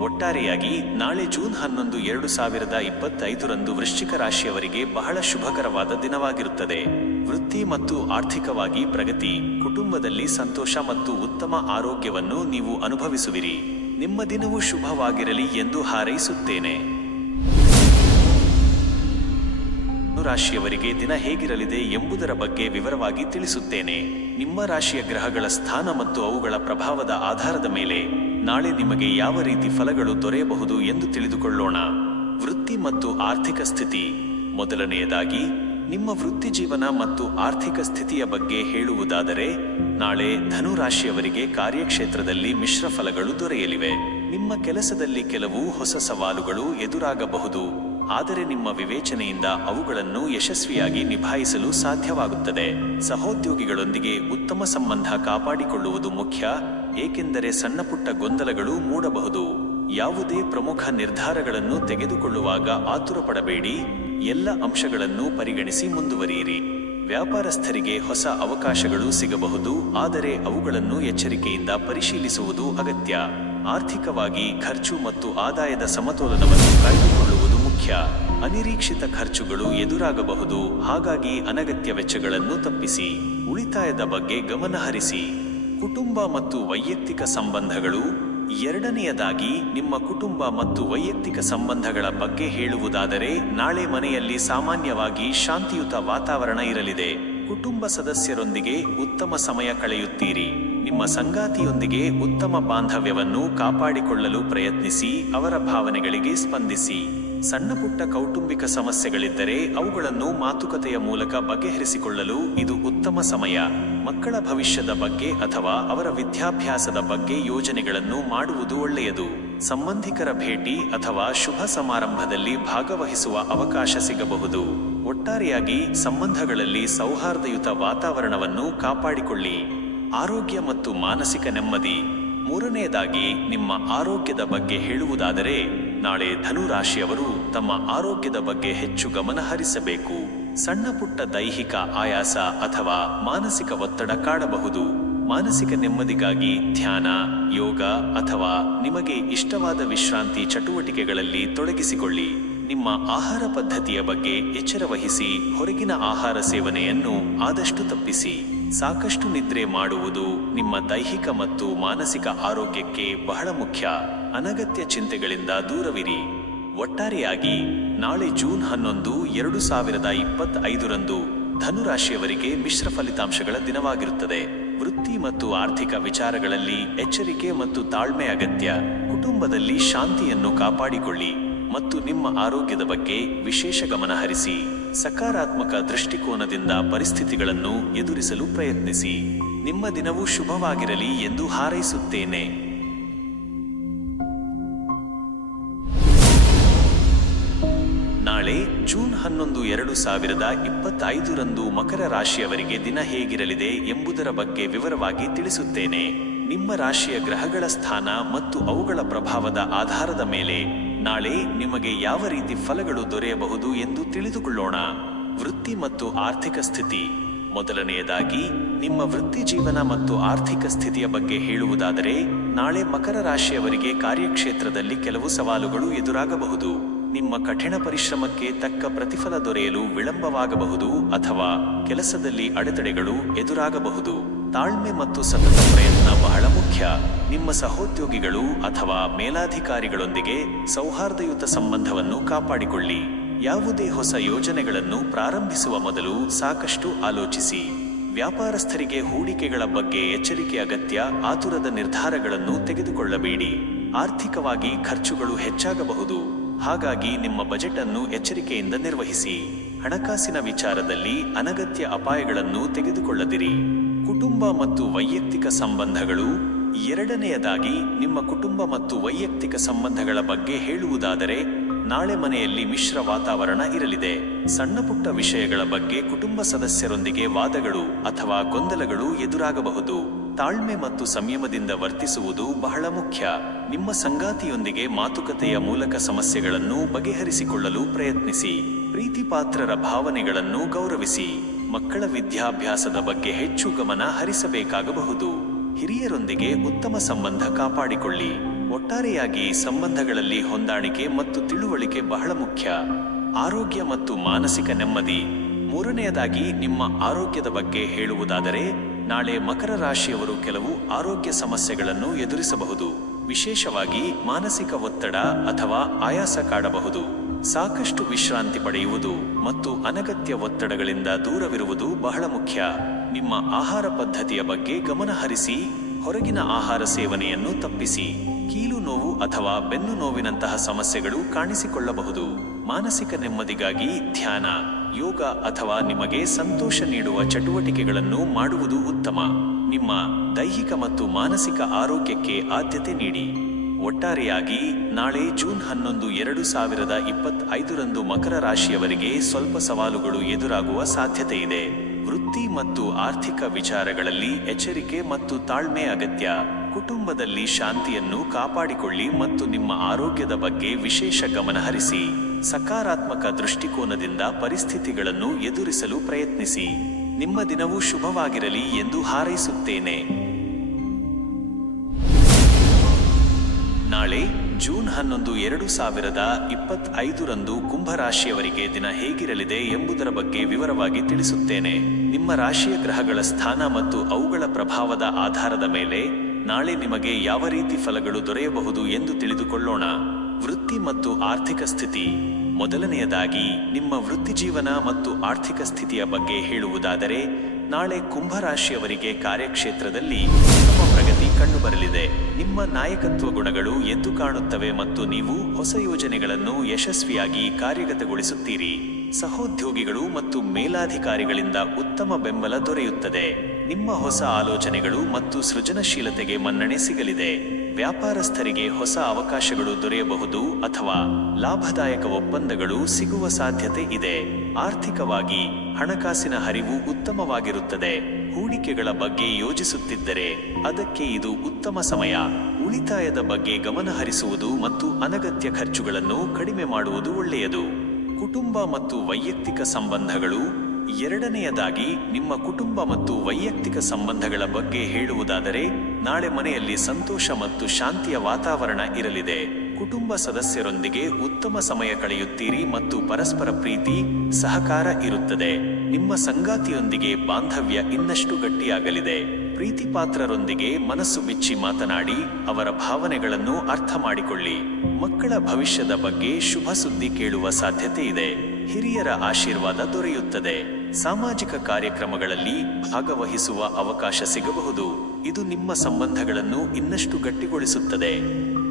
ಒಟ್ಟಾರೆಯಾಗಿ ನಾಳೆ ಜೂನ್ 11, 2025 ವೃಶ್ಚಿಕ ರಾಶಿಯವರಿಗೆ ಬಹಳ ಶುಭಕರವಾದ ದಿನವಾಗಿರುತ್ತದೆ. ವೃತ್ತಿ ಮತ್ತು ಆರ್ಥಿಕವಾಗಿ ಪ್ರಗತಿ, ಕುಟುಂಬದಲ್ಲಿ ಸಂತೋಷ ಮತ್ತು ಉತ್ತಮ ಆರೋಗ್ಯವನ್ನು ನೀವು ಅನುಭವಿಸುವಿರಿ. ನಿಮ್ಮ ದಿನವು ಶುಭವಾಗಿರಲಿ ಎಂದು ಹಾರೈಸುತ್ತೇನೆ. ರಾಶಿಯವರಿಗೆ ದಿನ ಹೇಗಿರಲಿದೆ ಎಂಬುದರ ಬಗ್ಗೆ ವಿವರವಾಗಿ ತಿಳಿಸುತ್ತೇನೆ. ನಿಮ್ಮ ರಾಶಿಯ ಗ್ರಹಗಳ ಸ್ಥಾನ ಮತ್ತು ಅವುಗಳ ಪ್ರಭಾವದ ಆಧಾರದ ಮೇಲೆ ನಾಳೆ ನಿಮಗೆ ಯಾವ ರೀತಿ ಫಲಗಳು ದೊರೆಯಬಹುದು ಎಂದು ತಿಳಿದುಕೊಳ್ಳೋಣ. ವೃತ್ತಿ ಮತ್ತು ಆರ್ಥಿಕ ಸ್ಥಿತಿ. ಮೊದಲನೆಯದಾಗಿ ನಿಮ್ಮ ವೃತ್ತಿ ಜೀವನ ಮತ್ತು ಆರ್ಥಿಕ ಸ್ಥಿತಿಯ ಬಗ್ಗೆ ಹೇಳುವುದಾದರೆ, ನಾಳೆ ಧನು ರಾಶಿಯವರಿಗೆ ಕಾರ್ಯಕ್ಷೇತ್ರದಲ್ಲಿ ಮಿಶ್ರ ಫಲಗಳು ದೊರೆಯಲಿವೆ. ನಿಮ್ಮ ಕೆಲಸದಲ್ಲಿ ಕೆಲವು ಹೊಸ ಸವಾಲುಗಳು ಎದುರಾಗಬಹುದು, ಆದರೆ ನಿಮ್ಮ ವಿವೇಚನೆಯಿಂದ ಅವುಗಳನ್ನು ಯಶಸ್ವಿಯಾಗಿ ನಿಭಾಯಿಸಲು ಸಾಧ್ಯವಾಗುತ್ತದೆ. ಸಹೋದ್ಯೋಗಿಗಳೊಂದಿಗೆ ಉತ್ತಮ ಸಂಬಂಧ ಕಾಪಾಡಿಕೊಳ್ಳುವುದು ಮುಖ್ಯ, ಏಕೆಂದರೆ ಸಣ್ಣಪುಟ್ಟ ಗೊಂದಲಗಳು ಮೂಡಬಹುದು. ಯಾವುದೇ ಪ್ರಮುಖ ನಿರ್ಧಾರಗಳನ್ನು ತೆಗೆದುಕೊಳ್ಳುವಾಗ ಆತುರಪಡಬೇಡಿ. ಎಲ್ಲ ಅಂಶಗಳನ್ನು ಪರಿಗಣಿಸಿ ಮುಂದುವರಿಯಿರಿ. ವ್ಯಾಪಾರಸ್ಥರಿಗೆ ಹೊಸ ಅವಕಾಶಗಳು ಸಿಗಬಹುದು, ಆದರೆ ಅವುಗಳನ್ನು ಎಚ್ಚರಿಕೆಯಿಂದ ಪರಿಶೀಲಿಸುವುದು ಅಗತ್ಯ. ಆರ್ಥಿಕವಾಗಿ ಖರ್ಚು ಮತ್ತು ಆದಾಯದ ಸಮತೋಲನವನ್ನು ಕಾಯ್ದುಕೊಳ್ಳುವುದು ಮುಖ್ಯ. ಅನಿರೀಕ್ಷಿತ ಖರ್ಚುಗಳು ಎದುರಾಗಬಹುದು, ಹಾಗಾಗಿ ಅನಗತ್ಯ ವೆಚ್ಚಗಳನ್ನು ತಪ್ಪಿಸಿ. ಉಳಿತಾಯದ ಬಗ್ಗೆ ಗಮನ ಹರಿಸಿ. ಕುಟುಂಬ ಮತ್ತು ವೈಯಕ್ತಿಕ ಸಂಬಂಧಗಳು. ಎರಡನೆಯದಾಗಿ ನಿಮ್ಮ ಕುಟುಂಬ ಮತ್ತು ವೈಯಕ್ತಿಕ ಸಂಬಂಧಗಳ ಬಗ್ಗೆ ಹೇಳುವುದಾದರೆ, ನಾಳೆ ಮನೆಯಲ್ಲಿ ಸಾಮಾನ್ಯವಾಗಿ ಶಾಂತಿಯುತ ವಾತಾವರಣ ಇರಲಿದೆ. ಕುಟುಂಬ ಸದಸ್ಯರೊಂದಿಗೆ ಉತ್ತಮ ಸಮಯ ಕಳೆಯುತ್ತೀರಿ. ನಿಮ್ಮ ಸಂಗಾತಿಯೊಂದಿಗೆ ಉತ್ತಮ ಬಾಂಧವ್ಯವನ್ನು ಕಾಪಾಡಿಕೊಳ್ಳಲು ಪ್ರಯತ್ನಿಸಿ, ಅವರ ಭಾವನೆಗಳಿಗೆ ಸ್ಪಂದಿಸಿ. ಸಣ್ಣಪುಟ್ಟ ಕೌಟುಂಬಿಕ ಸಮಸ್ಯೆಗಳಿದ್ದರೆ ಅವುಗಳನ್ನು ಮಾತುಕತೆಯ ಮೂಲಕ ಬಗೆಹರಿಸಿಕೊಳ್ಳಲು ಇದು ಉತ್ತಮ ಸಮಯ. ಮಕ್ಕಳ ಭವಿಷ್ಯದ ಬಗ್ಗೆ ಅಥವಾ ಅವರ ವಿದ್ಯಾಭ್ಯಾಸದ ಬಗ್ಗೆ ಯೋಜನೆಗಳನ್ನು ಮಾಡುವುದು ಒಳ್ಳೆಯದು. ಸಂಬಂಧಿಕರ ಭೇಟಿ ಅಥವಾ ಶುಭ ಸಮಾರಂಭದಲ್ಲಿ ಭಾಗವಹಿಸುವ ಅವಕಾಶ ಸಿಗಬಹುದು. ಒಟ್ಟಾರೆಯಾಗಿ ಸಂಬಂಧಗಳಲ್ಲಿ ಸೌಹಾರ್ದಯುತ ವಾತಾವರಣವನ್ನು ಕಾಪಾಡಿಕೊಳ್ಳಿ. ಆರೋಗ್ಯ ಮತ್ತು ಮಾನಸಿಕ ನೆಮ್ಮದಿ. ಮೂರನೆಯದಾಗಿ ನಿಮ್ಮ ಆರೋಗ್ಯದ ಬಗ್ಗೆ ಹೇಳುವುದಾದರೆ, ನಾಳೆ ಧನು ರಾಶಿಯವರು ತಮ್ಮ ಆರೋಗ್ಯದ ಬಗ್ಗೆ ಹೆಚ್ಚು ಗಮನ ಹರಿಸಬೇಕು. ಸಣ್ಣಪುಟ್ಟ ದೈಹಿಕ ಆಯಾಸ ಅಥವಾ ಮಾನಸಿಕ ಒತ್ತಡ ಕಾಡಬಹುದು. ಮಾನಸಿಕ ನೆಮ್ಮದಿಗಾಗಿ ಧ್ಯಾನ, ಯೋಗ ಅಥವಾ ನಿಮಗೆ ಇಷ್ಟವಾದ ವಿಶ್ರಾಂತಿ ಚಟುವಟಿಕೆಗಳಲ್ಲಿ ತೊಡಗಿಸಿಕೊಳ್ಳಿ. ನಿಮ್ಮ ಆಹಾರ ಪದ್ಧತಿಯ ಬಗ್ಗೆ ಎಚ್ಚರ ವಹಿಸಿ, ಹೊರಗಿನ ಆಹಾರ ಸೇವನೆಯನ್ನು ಆದಷ್ಟು ತಪ್ಪಿಸಿ. ಸಾಕಷ್ಟು ನಿದ್ರೆ ಮಾಡುವುದು ನಿಮ್ಮ ದೈಹಿಕ ಮತ್ತು ಮಾನಸಿಕ ಆರೋಗ್ಯಕ್ಕೆ ಬಹಳ ಮುಖ್ಯ. ಅನಗತ್ಯ ಚಿಂತೆಗಳಿಂದ ದೂರವಿರಿ. ಒಟ್ಟಾರೆಯಾಗಿ ನಾಳೆ ಜೂನ್ 11, 2025 ಧನು ರಾಶಿಯವರಿಗೆ ಮಿಶ್ರ ಫಲಿತಾಂಶಗಳ ದಿನವಾಗಿರುತ್ತದೆ. ವೃತ್ತಿ ಮತ್ತು ಆರ್ಥಿಕ ವಿಚಾರಗಳಲ್ಲಿ ಎಚ್ಚರಿಕೆ ಮತ್ತು ತಾಳ್ಮೆ ಅಗತ್ಯ. ಕುಟುಂಬದಲ್ಲಿ ಶಾಂತಿಯನ್ನು ಕಾಪಾಡಿಕೊಳ್ಳಿ ಮತ್ತು ನಿಮ್ಮ ಆರೋಗ್ಯದ ಬಗ್ಗೆ ವಿಶೇಷ ಗಮನ ಹರಿಸಿ. ಸಕಾರಾತ್ಮಕ ದೃಷ್ಟಿಕೋನದಿಂದ ಪರಿಸ್ಥಿತಿಗಳನ್ನು ಎದುರಿಸಲು ಪ್ರಯತ್ನಿಸಿ. ನಿಮ್ಮ ದಿನವು ಶುಭವಾಗಿರಲಿ ಎಂದು ಹಾರೈಸುತ್ತೇನೆ. ನಾಳೆ ಜೂನ್ 11, 2025 ಮಕರ ರಾಶಿಯವರಿಗೆ ದಿನ ಹೇಗಿರಲಿದೆ ಎಂಬುದರ ಬಗ್ಗೆ ವಿವರವಾಗಿ ತಿಳಿಸುತ್ತೇನೆ. ನಿಮ್ಮ ರಾಶಿಯ ಗ್ರಹಗಳ ಸ್ಥಾನ ಮತ್ತು ಅವುಗಳ ಪ್ರಭಾವದ ಆಧಾರದ ಮೇಲೆ ನಾಳೆ ನಿಮಗೆ ಯಾವ ರೀತಿ ಫಲಗಳು ದೊರೆಯಬಹುದು ಎಂದು ತಿಳಿದುಕೊಳ್ಳೋಣ. ವೃತ್ತಿ ಮತ್ತು ಆರ್ಥಿಕ ಸ್ಥಿತಿ. ಮೊದಲನೆಯದಾಗಿ ನಿಮ್ಮ ವೃತ್ತಿ ಜೀವನ ಮತ್ತು ಆರ್ಥಿಕ ಸ್ಥಿತಿಯ ಬಗ್ಗೆ ಹೇಳುವುದಾದರೆ, ನಾಳೆ ಮಕರ ರಾಶಿಯವರಿಗೆ ಕಾರ್ಯಕ್ಷೇತ್ರದಲ್ಲಿ ಕೆಲವು ಸವಾಲುಗಳು ಎದುರಾಗಬಹುದು. ನಿಮ್ಮ ಕಠಿಣ ಪರಿಶ್ರಮಕ್ಕೆ ತಕ್ಕ ಪ್ರತಿಫಲ ದೊರೆಯಲು ವಿಳಂಬವಾಗಬಹುದು ಅಥವಾ ಕೆಲಸದಲ್ಲಿ ಅಡೆತಡೆಗಳು ಎದುರಾಗಬಹುದು. ತಾಳ್ಮೆ ಮತ್ತು ಸತತ ಪ್ರಯತ್ನ ಬಹಳ ಮುಖ್ಯ. ನಿಮ್ಮ ಸಹೋದ್ಯೋಗಿಗಳು ಅಥವಾ ಮೇಲಾಧಿಕಾರಿಗಳೊಂದಿಗೆ ಸೌಹಾರ್ದಯುತ ಸಂಬಂಧವನ್ನು ಕಾಪಾಡಿಕೊಳ್ಳಿ. ಯಾವುದೇ ಹೊಸ ಯೋಜನೆಗಳನ್ನು ಪ್ರಾರಂಭಿಸುವ ಮೊದಲು ಸಾಕಷ್ಟು ಆಲೋಚಿಸಿ. ವ್ಯಾಪಾರಸ್ಥರಿಗೆ ಹೂಡಿಕೆಗಳ ಬಗ್ಗೆ ಎಚ್ಚರಿಕೆ ಅಗತ್ಯ. ಆತುರದ ನಿರ್ಧಾರಗಳನ್ನು ತೆಗೆದುಕೊಳ್ಳಬೇಡಿ. ಆರ್ಥಿಕವಾಗಿ ಖರ್ಚುಗಳು ಹೆಚ್ಚಾಗಬಹುದು, ಹಾಗಾಗಿ ನಿಮ್ಮ ಬಜೆಟ್ ಅನ್ನು ಎಚ್ಚರಿಕೆಯಿಂದ ನಿರ್ವಹಿಸಿ. ಹಣಕಾಸಿನ ವಿಚಾರದಲ್ಲಿ ಅನಗತ್ಯ ಅಪಾಯಗಳನ್ನು ತೆಗೆದುಕೊಳ್ಳದಿರಿ. ಕುಟುಂಬ ಮತ್ತು ವೈಯಕ್ತಿಕ ಸಂಬಂಧಗಳು. ಎರಡನೆಯದಾಗಿ ನಿಮ್ಮ ಕುಟುಂಬ ಮತ್ತು ವೈಯಕ್ತಿಕ ಸಂಬಂಧಗಳ ಬಗ್ಗೆ ಹೇಳುವುದಾದರೆ, ನಾಳೆ ಮನೆಯಲ್ಲಿ ಮಿಶ್ರ ವಾತಾವರಣ ಇರಲಿದೆ. ಸಣ್ಣ ಪುಟ್ಟ ವಿಷಯಗಳ ಬಗ್ಗೆ ಕುಟುಂಬ ಸದಸ್ಯರೊಂದಿಗೆ ವಾದಗಳು ಅಥವಾ ಗೊಂದಲಗಳು ಎದುರಾಗಬಹುದು. ತಾಳ್ಮೆ ಮತ್ತು ಸಂಯಮದಿಂದ ವರ್ತಿಸುವುದು ಬಹಳ ಮುಖ್ಯ. ನಿಮ್ಮ ಸಂಗಾತಿಯೊಂದಿಗೆ ಮಾತುಕತೆಯ ಮೂಲಕ ಸಮಸ್ಯೆಗಳನ್ನು ಬಗೆಹರಿಸಿಕೊಳ್ಳಲು ಪ್ರಯತ್ನಿಸಿ. ಪ್ರೀತಿಪಾತ್ರರ ಭಾವನೆಗಳನ್ನು ಗೌರವಿಸಿ. ಮಕ್ಕಳ ವಿದ್ಯಾಭ್ಯಾಸದ ಬಗ್ಗೆ ಹೆಚ್ಚು ಗಮನ ಹರಿಸಬೇಕಾಗಬಹುದು. ಹಿರಿಯರೊಂದಿಗೆ ಉತ್ತಮ ಸಂಬಂಧ ಕಾಪಾಡಿಕೊಳ್ಳಿ. ಒಟ್ಟಾರೆಯಾಗಿ ಸಂಬಂಧಗಳಲ್ಲಿ ಹೊಂದಾಣಿಕೆ ಮತ್ತು ತಿಳುವಳಿಕೆ ಬಹಳ ಮುಖ್ಯ. ಆರೋಗ್ಯ ಮತ್ತು ಮಾನಸಿಕ ನೆಮ್ಮದಿ. ಮೂರನೆಯದಾಗಿ ನಿಮ್ಮ ಆರೋಗ್ಯದ ಬಗ್ಗೆ ಹೇಳುವುದಾದರೆ, ನಾಳೆ ಮಕರ ರಾಶಿಯವರು ಕೆಲವು ಆರೋಗ್ಯ ಸಮಸ್ಯೆಗಳನ್ನು ಎದುರಿಸಬಹುದು. ವಿಶೇಷವಾಗಿ ಮಾನಸಿಕ ಒತ್ತಡ ಅಥವಾ ಆಯಾಸ ಕಾಡಬಹುದು. ಸಾಕಷ್ಟು ವಿಶ್ರಾಂತಿ ಪಡೆಯುವುದು ಮತ್ತು ಅನಗತ್ಯ ಒತ್ತಡಗಳಿಂದ ದೂರವಿರುವುದು ಬಹಳ ಮುಖ್ಯ. ನಿಮ್ಮ ಆಹಾರ ಪದ್ಧತಿಯ ಬಗ್ಗೆ ಗಮನ ಹರಿಸಿ. ಹೊರಗಿನ ಆಹಾರ ಸೇವನೆಯನ್ನು ತಪ್ಪಿಸಿ. ಕೀಲು ನೋವು ಅಥವಾ ಬೆನ್ನು ನೋವಿನಂತಹ ಸಮಸ್ಯೆಗಳು ಕಾಣಿಸಿಕೊಳ್ಳಬಹುದು. ಮಾನಸಿಕ ನೆಮ್ಮದಿಗಾಗಿ ಧ್ಯಾನ, ಯೋಗ ಅಥವಾ ನಿಮಗೆ ಸಂತೋಷ ನೀಡುವ ಚಟುವಟಿಕೆಗಳನ್ನು ಮಾಡುವುದು ಉತ್ತಮ. ನಿಮ್ಮ ದೈಹಿಕ ಮತ್ತು ಮಾನಸಿಕ ಆರೋಗ್ಯಕ್ಕೆ ಆದ್ಯತೆ ನೀಡಿ. ಒಟ್ಟಾರೆಯಾಗಿ ನಾಳೆ ಜೂನ್ 11, 2025 ಮಕರ ರಾಶಿಯವರಿಗೆ ಸ್ವಲ್ಪ ಸವಾಲುಗಳು ಎದುರಾಗುವ ಸಾಧ್ಯತೆ ಇದೆ. ವೃತ್ತಿ ಮತ್ತು ಆರ್ಥಿಕ ವಿಚಾರಗಳಲ್ಲಿ ಎಚ್ಚರಿಕೆ ಮತ್ತು ತಾಳ್ಮೆ ಅಗತ್ಯ. ಕುಟುಂಬದಲ್ಲಿ ಶಾಂತಿಯನ್ನು ಕಾಪಾಡಿಕೊಳ್ಳಿ ಮತ್ತು ನಿಮ್ಮ ಆರೋಗ್ಯದ ಬಗ್ಗೆ ವಿಶೇಷ ಗಮನ ಹರಿಸಿ. ಸಕಾರಾತ್ಮಕ ದೃಷ್ಟಿಕೋನದಿಂದ ಪರಿಸ್ಥಿತಿಗಳನ್ನು ಎದುರಿಸಲು ಪ್ರಯತ್ನಿಸಿ. ನಿಮ್ಮ ದಿನವೂ ಶುಭವಾಗಿರಲಿ ಎಂದು ಹಾರೈಸುತ್ತೇನೆ. ನಾಳೆ ಜೂನ್ 11, 2025 ಕುಂಭರಾಶಿಯವರಿಗೆ ದಿನ ಹೇಗಿರಲಿದೆ ಎಂಬುದರ ಬಗ್ಗೆ ವಿವರವಾಗಿ ತಿಳಿಸುತ್ತೇನೆ. ನಿಮ್ಮ ರಾಶಿಯ ಗ್ರಹಗಳ ಸ್ಥಾನ ಮತ್ತು ಅವುಗಳ ಪ್ರಭಾವದ ಆಧಾರದ ಮೇಲೆ ನಾಳೆ ನಿಮಗೆ ಯಾವ ರೀತಿ ಫಲಗಳು ದೊರೆಯಬಹುದು ಎಂದು ತಿಳಿದುಕೊಳ್ಳೋಣ. ವೃತ್ತಿ ಮತ್ತು ಆರ್ಥಿಕ ಸ್ಥಿತಿ. ಮೊದಲನೆಯದಾಗಿ ನಿಮ್ಮ ವೃತ್ತಿಜೀವನ ಮತ್ತು ಆರ್ಥಿಕ ಸ್ಥಿತಿಯ ಬಗ್ಗೆ ಹೇಳುವುದಾದರೆ, ನಾಳೆ ಕುಂಭರಾಶಿಯವರಿಗೆ ಕಾರ್ಯಕ್ಷೇತ್ರದಲ್ಲಿ ಉತ್ತಮ ಪ್ರಗತಿ ಕಂಡುಬರಲಿದೆ. ನಿಮ್ಮ ನಾಯಕತ್ವ ಗುಣಗಳು ಎದ್ದು ಕಾಣುತ್ತವೆ ಮತ್ತು ನೀವು ಹೊಸ ಯೋಜನೆಗಳನ್ನು ಯಶಸ್ವಿಯಾಗಿ ಕಾರ್ಯಗತಗೊಳಿಸುತ್ತೀರಿ. ಸಹೋದ್ಯೋಗಿಗಳು ಮತ್ತು ಮೇಲಾಧಿಕಾರಿಗಳಿಂದ ಉತ್ತಮ ಬೆಂಬಲ ದೊರೆಯುತ್ತದೆ. ನಿಮ್ಮ ಹೊಸ ಆಲೋಚನೆಗಳು ಮತ್ತು ಸೃಜನಶೀಲತೆಗೆ ಮನ್ನಣೆ ಸಿಗಲಿದೆ. ವ್ಯಾಪಾರಸ್ಥರಿಗೆ ಹೊಸ ಅವಕಾಶಗಳು ದೊರೆಯಬಹುದು ಅಥವಾ ಲಾಭದಾಯಕ ಒಪ್ಪಂದಗಳು ಸಿಗುವ ಸಾಧ್ಯತೆ ಇದೆ. ಆರ್ಥಿಕವಾಗಿ ಹಣಕಾಸಿನ ಹರಿವು ಉತ್ತಮವಾಗಿರುತ್ತದೆ. ಹೂಡಿಕೆಗಳ ಬಗ್ಗೆ ಯೋಜಿಸುತ್ತಿದ್ದರೆ ಅದಕ್ಕೆ ಇದು ಉತ್ತಮ ಸಮಯ. ಉಳಿತಾಯದ ಬಗ್ಗೆ ಗಮನ ಹರಿಸುವುದು ಮತ್ತು ಅನಗತ್ಯ ಖರ್ಚುಗಳನ್ನು ಕಡಿಮೆ ಮಾಡುವುದು ಒಳ್ಳೆಯದು. ಕುಟುಂಬ ಮತ್ತು ವೈಯಕ್ತಿಕ ಸಂಬಂಧಗಳು. ಎರಡನೆಯದಾಗಿ ನಿಮ್ಮ ಕುಟುಂಬ ಮತ್ತು ವೈಯಕ್ತಿಕ ಸಂಬಂಧಗಳ ಬಗ್ಗೆ ಹೇಳುವುದಾದರೆ, ನಾಳೆ ಮನೆಯಲ್ಲಿ ಸಂತೋಷ ಮತ್ತು ಶಾಂತಿಯ ವಾತಾವರಣ ಇರಲಿದೆ. ಕುಟುಂಬ ಸದಸ್ಯರೊಂದಿಗೆ ಉತ್ತಮ ಸಮಯ ಕಳೆಯುತ್ತೀರಿ ಮತ್ತು ಪರಸ್ಪರ ಪ್ರೀತಿ, ಸಹಕಾರ ಇರುತ್ತದೆ. ನಿಮ್ಮ ಸಂಗಾತಿಯೊಂದಿಗೆ ಬಾಂಧವ್ಯ ಇನ್ನಷ್ಟು ಗಟ್ಟಿಯಾಗಲಿದೆ. ಪ್ರೀತಿಪಾತ್ರರೊಂದಿಗೆ ಮನಸ್ಸು ಬಿಚ್ಚಿ ಮಾತನಾಡಿ ಅವರ ಭಾವನೆಗಳನ್ನು ಅರ್ಥ ಮಾಡಿಕೊಳ್ಳಿ. ಮಕ್ಕಳ ಭವಿಷ್ಯದ ಬಗ್ಗೆ ಶುಭ ಸುದ್ದಿ ಕೇಳುವ ಸಾಧ್ಯತೆ ಇದೆ. ಹಿರಿಯರ ಆಶೀರ್ವಾದ ದೊರೆಯುತ್ತದೆ. ಸಾಮಾಜಿಕ ಕಾರ್ಯಕ್ರಮಗಳಲ್ಲಿ ಭಾಗವಹಿಸುವ ಅವಕಾಶ ಸಿಗಬಹುದು. ಇದು ನಿಮ್ಮ ಸಂಬಂಧಗಳನ್ನು ಇನ್ನಷ್ಟು ಗಟ್ಟಿಗೊಳಿಸುತ್ತದೆ.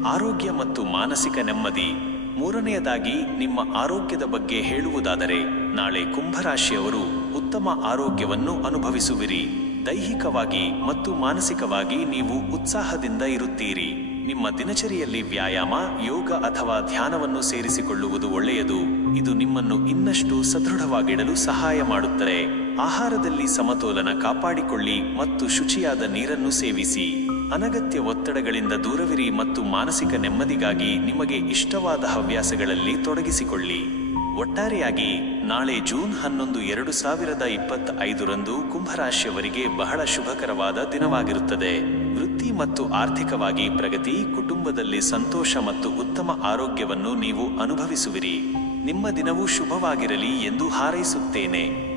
ಆರೋಗ್ಯ ಮತ್ತು ಮಾನಸಿಕ ನೆಮ್ಮದಿ. ಮೂರನೆಯದಾಗಿ ನಿಮ್ಮ ಆರೋಗ್ಯದ ಬಗ್ಗೆ ಹೇಳುವುದಾದರೆ, ನಾಳೆ ಕುಂಭರಾಶಿಯವರು ಉತ್ತಮ ಆರೋಗ್ಯವನ್ನು ಅನುಭವಿಸುವಿರಿ. ದೈಹಿಕವಾಗಿ ಮತ್ತು ಮಾನಸಿಕವಾಗಿ ನೀವು ಉತ್ಸಾಹದಿಂದ ಇರುತ್ತೀರಿ. ನಿಮ್ಮ ದಿನಚರಿಯಲ್ಲಿ ವ್ಯಾಯಾಮ, ಯೋಗ ಅಥವಾ ಧ್ಯಾನವನ್ನು ಸೇರಿಸಿಕೊಳ್ಳುವುದು ಒಳ್ಳೆಯದು. ಇದು ನಿಮ್ಮನ್ನು ಇನ್ನಷ್ಟು ಸದೃಢವಾಗಿಡಲು ಸಹಾಯ ಮಾಡುತ್ತದೆ. ಆಹಾರದಲ್ಲಿ ಸಮತೋಲನ ಕಾಪಾಡಿಕೊಳ್ಳಿ ಮತ್ತು ಶುಚಿಯಾದ ನೀರನ್ನು ಸೇವಿಸಿ. ಅನಗತ್ಯ ಒತ್ತಡಗಳಿಂದ ದೂರವಿರಿ ಮತ್ತು ಮಾನಸಿಕ ನೆಮ್ಮದಿಗಾಗಿ ನಿಮಗೆ ಇಷ್ಟವಾದ ಹವ್ಯಾಸಗಳಲ್ಲಿ ತೊಡಗಿಸಿಕೊಳ್ಳಿ. ಒಟ್ಟಾರೆಯಾಗಿ ನಾಳೆ ಜೂನ್ 11, 2025 ಕುಂಭರಾಶಿಯವರಿಗೆ ಬಹಳ ಶುಭಕರವಾದ ದಿನವಾಗಿರುತ್ತದೆ. ವೃತ್ತಿ ಮತ್ತು ಆರ್ಥಿಕವಾಗಿ ಪ್ರಗತಿ, ಕುಟುಂಬದಲ್ಲಿ ಸಂತೋಷ ಮತ್ತು ಉತ್ತಮ ಆರೋಗ್ಯವನ್ನು ನೀವು ಅನುಭವಿಸುವಿರಿ. ನಿಮ್ಮ ದಿನವೂ ಶುಭವಾಗಿರಲಿ ಎಂದು ಹಾರೈಸುತ್ತೇನೆ.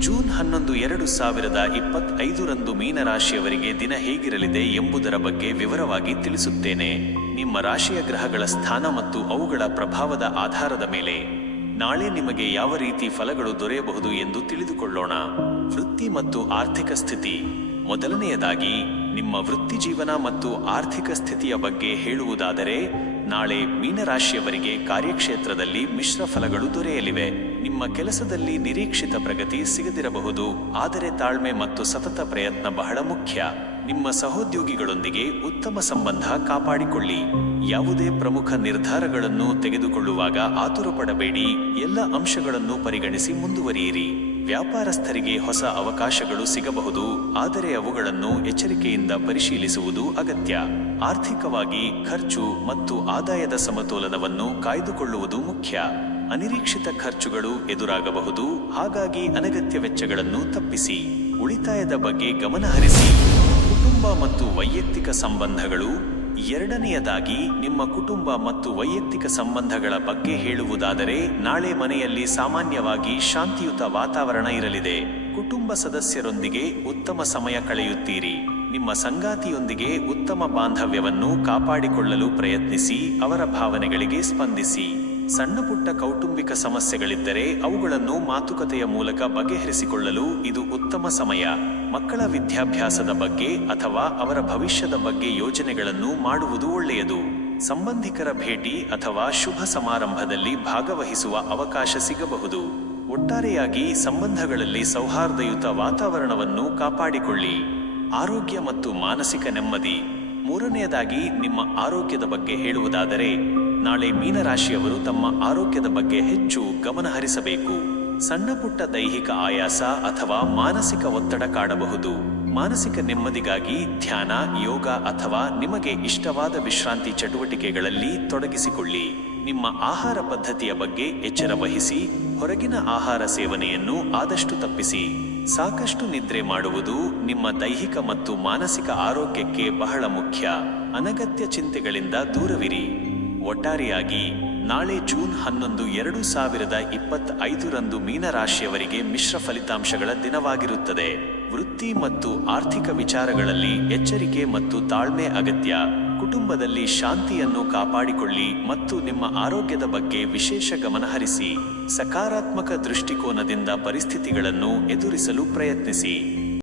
ಜೂನ್ 11, 2025 ಮೀನರಾಶಿಯವರಿಗೆ ದಿನ ಹೇಗಿರಲಿದೆ ಎಂಬುದರ ಬಗ್ಗೆ ವಿವರವಾಗಿ ತಿಳಿಸುತ್ತೇನೆ. ನಿಮ್ಮ ರಾಶಿಯ ಗ್ರಹಗಳ ಸ್ಥಾನ ಮತ್ತು ಅವುಗಳ ಪ್ರಭಾವದ ಆಧಾರದ ಮೇಲೆ ನಾಳೆ ನಿಮಗೆ ಯಾವ ರೀತಿ ಫಲಗಳು ದೊರೆಯಬಹುದು ಎಂದು ತಿಳಿದುಕೊಳ್ಳೋಣ. ವೃತ್ತಿ ಮತ್ತು ಆರ್ಥಿಕ ಸ್ಥಿತಿ. ಮೊದಲನೆಯದಾಗಿ ನಿಮ್ಮ ವೃತ್ತಿಜೀವನ ಮತ್ತು ಆರ್ಥಿಕ ಸ್ಥಿತಿಯ ಬಗ್ಗೆ ಹೇಳುವುದಾದರೆ, ನಾಳೆ ಮೀನರಾಶಿಯವರಿಗೆ ಕಾರ್ಯಕ್ಷೇತ್ರದಲ್ಲಿ ಮಿಶ್ರ ಫಲಗಳು ದೊರೆಯಲಿವೆ. ನಿಮ್ಮ ಕೆಲಸದಲ್ಲಿ ನಿರೀಕ್ಷಿತ ಪ್ರಗತಿ ಸಿಗದಿರಬಹುದು, ಆದರೆ ತಾಳ್ಮೆ ಮತ್ತು ಸತತ ಪ್ರಯತ್ನ ಬಹಳ ಮುಖ್ಯ. ನಿಮ್ಮ ಸಹೋದ್ಯೋಗಿಗಳೊಂದಿಗೆ ಉತ್ತಮ ಸಂಬಂಧ ಕಾಪಾಡಿಕೊಳ್ಳಿ. ಯಾವುದೇ ಪ್ರಮುಖ ನಿರ್ಧಾರಗಳನ್ನು ತೆಗೆದುಕೊಳ್ಳುವಾಗ ಆತುರಪಡಬೇಡಿ. ಎಲ್ಲ ಅಂಶಗಳನ್ನು ಪರಿಗಣಿಸಿ ಮುಂದುವರಿಯಿರಿ. ವ್ಯಾಪಾರಸ್ಥರಿಗೆ ಹೊಸ ಅವಕಾಶಗಳು ಸಿಗಬಹುದು, ಆದರೆ ಅವುಗಳನ್ನು ಎಚ್ಚರಿಕೆಯಿಂದ ಪರಿಶೀಲಿಸುವುದು ಅಗತ್ಯ. ಆರ್ಥಿಕವಾಗಿ ಖರ್ಚು ಮತ್ತು ಆದಾಯದ ಸಮತೋಲನವನ್ನು ಕಾಯ್ದುಕೊಳ್ಳುವುದು ಮುಖ್ಯ. ಅನಿರೀಕ್ಷಿತ ಖರ್ಚುಗಳು ಎದುರಾಗಬಹುದು, ಹಾಗಾಗಿ ಅನಗತ್ಯ ವೆಚ್ಚಗಳನ್ನು ತಪ್ಪಿಸಿ. ಉಳಿತಾಯದ ಬಗ್ಗೆ ಗಮನ ಹರಿಸಿ. ಕುಟುಂಬ ಮತ್ತು ವೈಯಕ್ತಿಕ ಸಂಬಂಧಗಳು. ಎರಡನೆಯದಾಗಿ, ನಿಮ್ಮ ಕುಟುಂಬ ಮತ್ತು ವೈಯಕ್ತಿಕ ಸಂಬಂಧಗಳ ಬಗ್ಗೆ ಹೇಳುವುದಾದರೆ, ನಾಳೆ ಮನೆಯಲ್ಲಿ ಸಾಮಾನ್ಯವಾಗಿ ಶಾಂತಿಯುತ ವಾತಾವರಣ ಇರಲಿದೆ. ಕುಟುಂಬ ಸದಸ್ಯರೊಂದಿಗೆ ಉತ್ತಮ ಸಮಯ ಕಳೆಯುತ್ತೀರಿ. ನಿಮ್ಮ ಸಂಗಾತಿಯೊಂದಿಗೆ ಉತ್ತಮ ಬಾಂಧವ್ಯವನ್ನು ಕಾಪಾಡಿಕೊಳ್ಳಲು ಪ್ರಯತ್ನಿಸಿ, ಅವರ ಭಾವನೆಗಳಿಗೆ ಸ್ಪಂದಿಸಿ. ಸಣ್ಣಪುಟ್ಟ ಕೌಟುಂಬಿಕ ಸಮಸ್ಯೆಗಳಿದ್ದರೆ ಅವುಗಳನ್ನು ಮಾತುಕತೆಯ ಮೂಲಕ ಬಗೆಹರಿಸಿಕೊಳ್ಳಲು ಇದು ಉತ್ತಮ ಸಮಯ. ಮಕ್ಕಳ ವಿದ್ಯಾಭ್ಯಾಸದ ಬಗ್ಗೆ ಅಥವಾ ಅವರ ಭವಿಷ್ಯದ ಬಗ್ಗೆ ಯೋಜನೆಗಳನ್ನು ಮಾಡುವುದು ಒಳ್ಳೆಯದು. ಸಂಬಂಧಿಕರ ಭೇಟಿ ಅಥವಾ ಶುಭ ಸಮಾರಂಭದಲ್ಲಿ ಭಾಗವಹಿಸುವ ಅವಕಾಶ ಸಿಗಬಹುದು. ಒಟ್ಟಾರೆಯಾಗಿ ಸಂಬಂಧಗಳಲ್ಲಿ ಸೌಹಾರ್ದಯುತ ವಾತಾವರಣವನ್ನು ಕಾಪಾಡಿಕೊಳ್ಳಿ. ಆರೋಗ್ಯ ಮತ್ತು ಮಾನಸಿಕ ನೆಮ್ಮದಿ. ಮೂರನೆಯದಾಗಿ, ನಿಮ್ಮ ಆರೋಗ್ಯದ ಬಗ್ಗೆ ಹೇಳುವುದಾದರೆ, ನಾಳೆ ಮೀನರಾಶಿಯವರು ತಮ್ಮ ಆರೋಗ್ಯದ ಬಗ್ಗೆ ಹೆಚ್ಚು ಗಮನ ಹರಿಸಬೇಕು. ಸಣ್ಣಪುಟ್ಟ ದೈಹಿಕ ಆಯಾಸ ಅಥವಾ ಮಾನಸಿಕ ಒತ್ತಡ ಕಾಡಬಹುದು. ಮಾನಸಿಕ ನೆಮ್ಮದಿಗಾಗಿ ಧ್ಯಾನ, ಯೋಗ ಅಥವಾ ನಿಮಗೆ ಇಷ್ಟವಾದ ವಿಶ್ರಾಂತಿ ಚಟುವಟಿಕೆಗಳಲ್ಲಿ ತೊಡಗಿಸಿಕೊಳ್ಳಿ. ನಿಮ್ಮ ಆಹಾರ ಪದ್ಧತಿಯ ಬಗ್ಗೆ ಎಚ್ಚರ ವಹಿಸಿ. ಹೊರಗಿನ ಆಹಾರ ಸೇವನೆಯನ್ನು ಆದಷ್ಟು ತಪ್ಪಿಸಿ. ಸಾಕಷ್ಟು ನಿದ್ರೆ ಮಾಡುವುದು ನಿಮ್ಮ ದೈಹಿಕ ಮತ್ತು ಮಾನಸಿಕ ಆರೋಗ್ಯಕ್ಕೆ ಬಹಳ ಮುಖ್ಯ. ಅನಗತ್ಯ ಚಿಂತೆಗಳಿಂದ ದೂರವಿರಿ. ಒಟ್ಟಾರೆಯಾಗಿ, ನಾಳೆ ಜೂನ್ 11, 2025 ಮೀನರಾಶಿಯವರಿಗೆ ಮಿಶ್ರ ಫಲಿತಾಂಶಗಳ ದಿನವಾಗಿರುತ್ತದೆ. ವೃತ್ತಿ ಮತ್ತು ಆರ್ಥಿಕ ವಿಚಾರಗಳಲ್ಲಿ ಎಚ್ಚರಿಕೆ ಮತ್ತು ತಾಳ್ಮೆ ಅಗತ್ಯ. ಕುಟುಂಬದಲ್ಲಿ ಶಾಂತಿಯನ್ನು ಕಾಪಾಡಿಕೊಳ್ಳಿ ಮತ್ತು ನಿಮ್ಮ ಆರೋಗ್ಯದ ಬಗ್ಗೆ ವಿಶೇಷ ಗಮನ ಹರಿಸಿ. ಸಕಾರಾತ್ಮಕ ದೃಷ್ಟಿಕೋನದಿಂದ ಪರಿಸ್ಥಿತಿಗಳನ್ನು ಎದುರಿಸಲು ಪ್ರಯತ್ನಿಸಿ.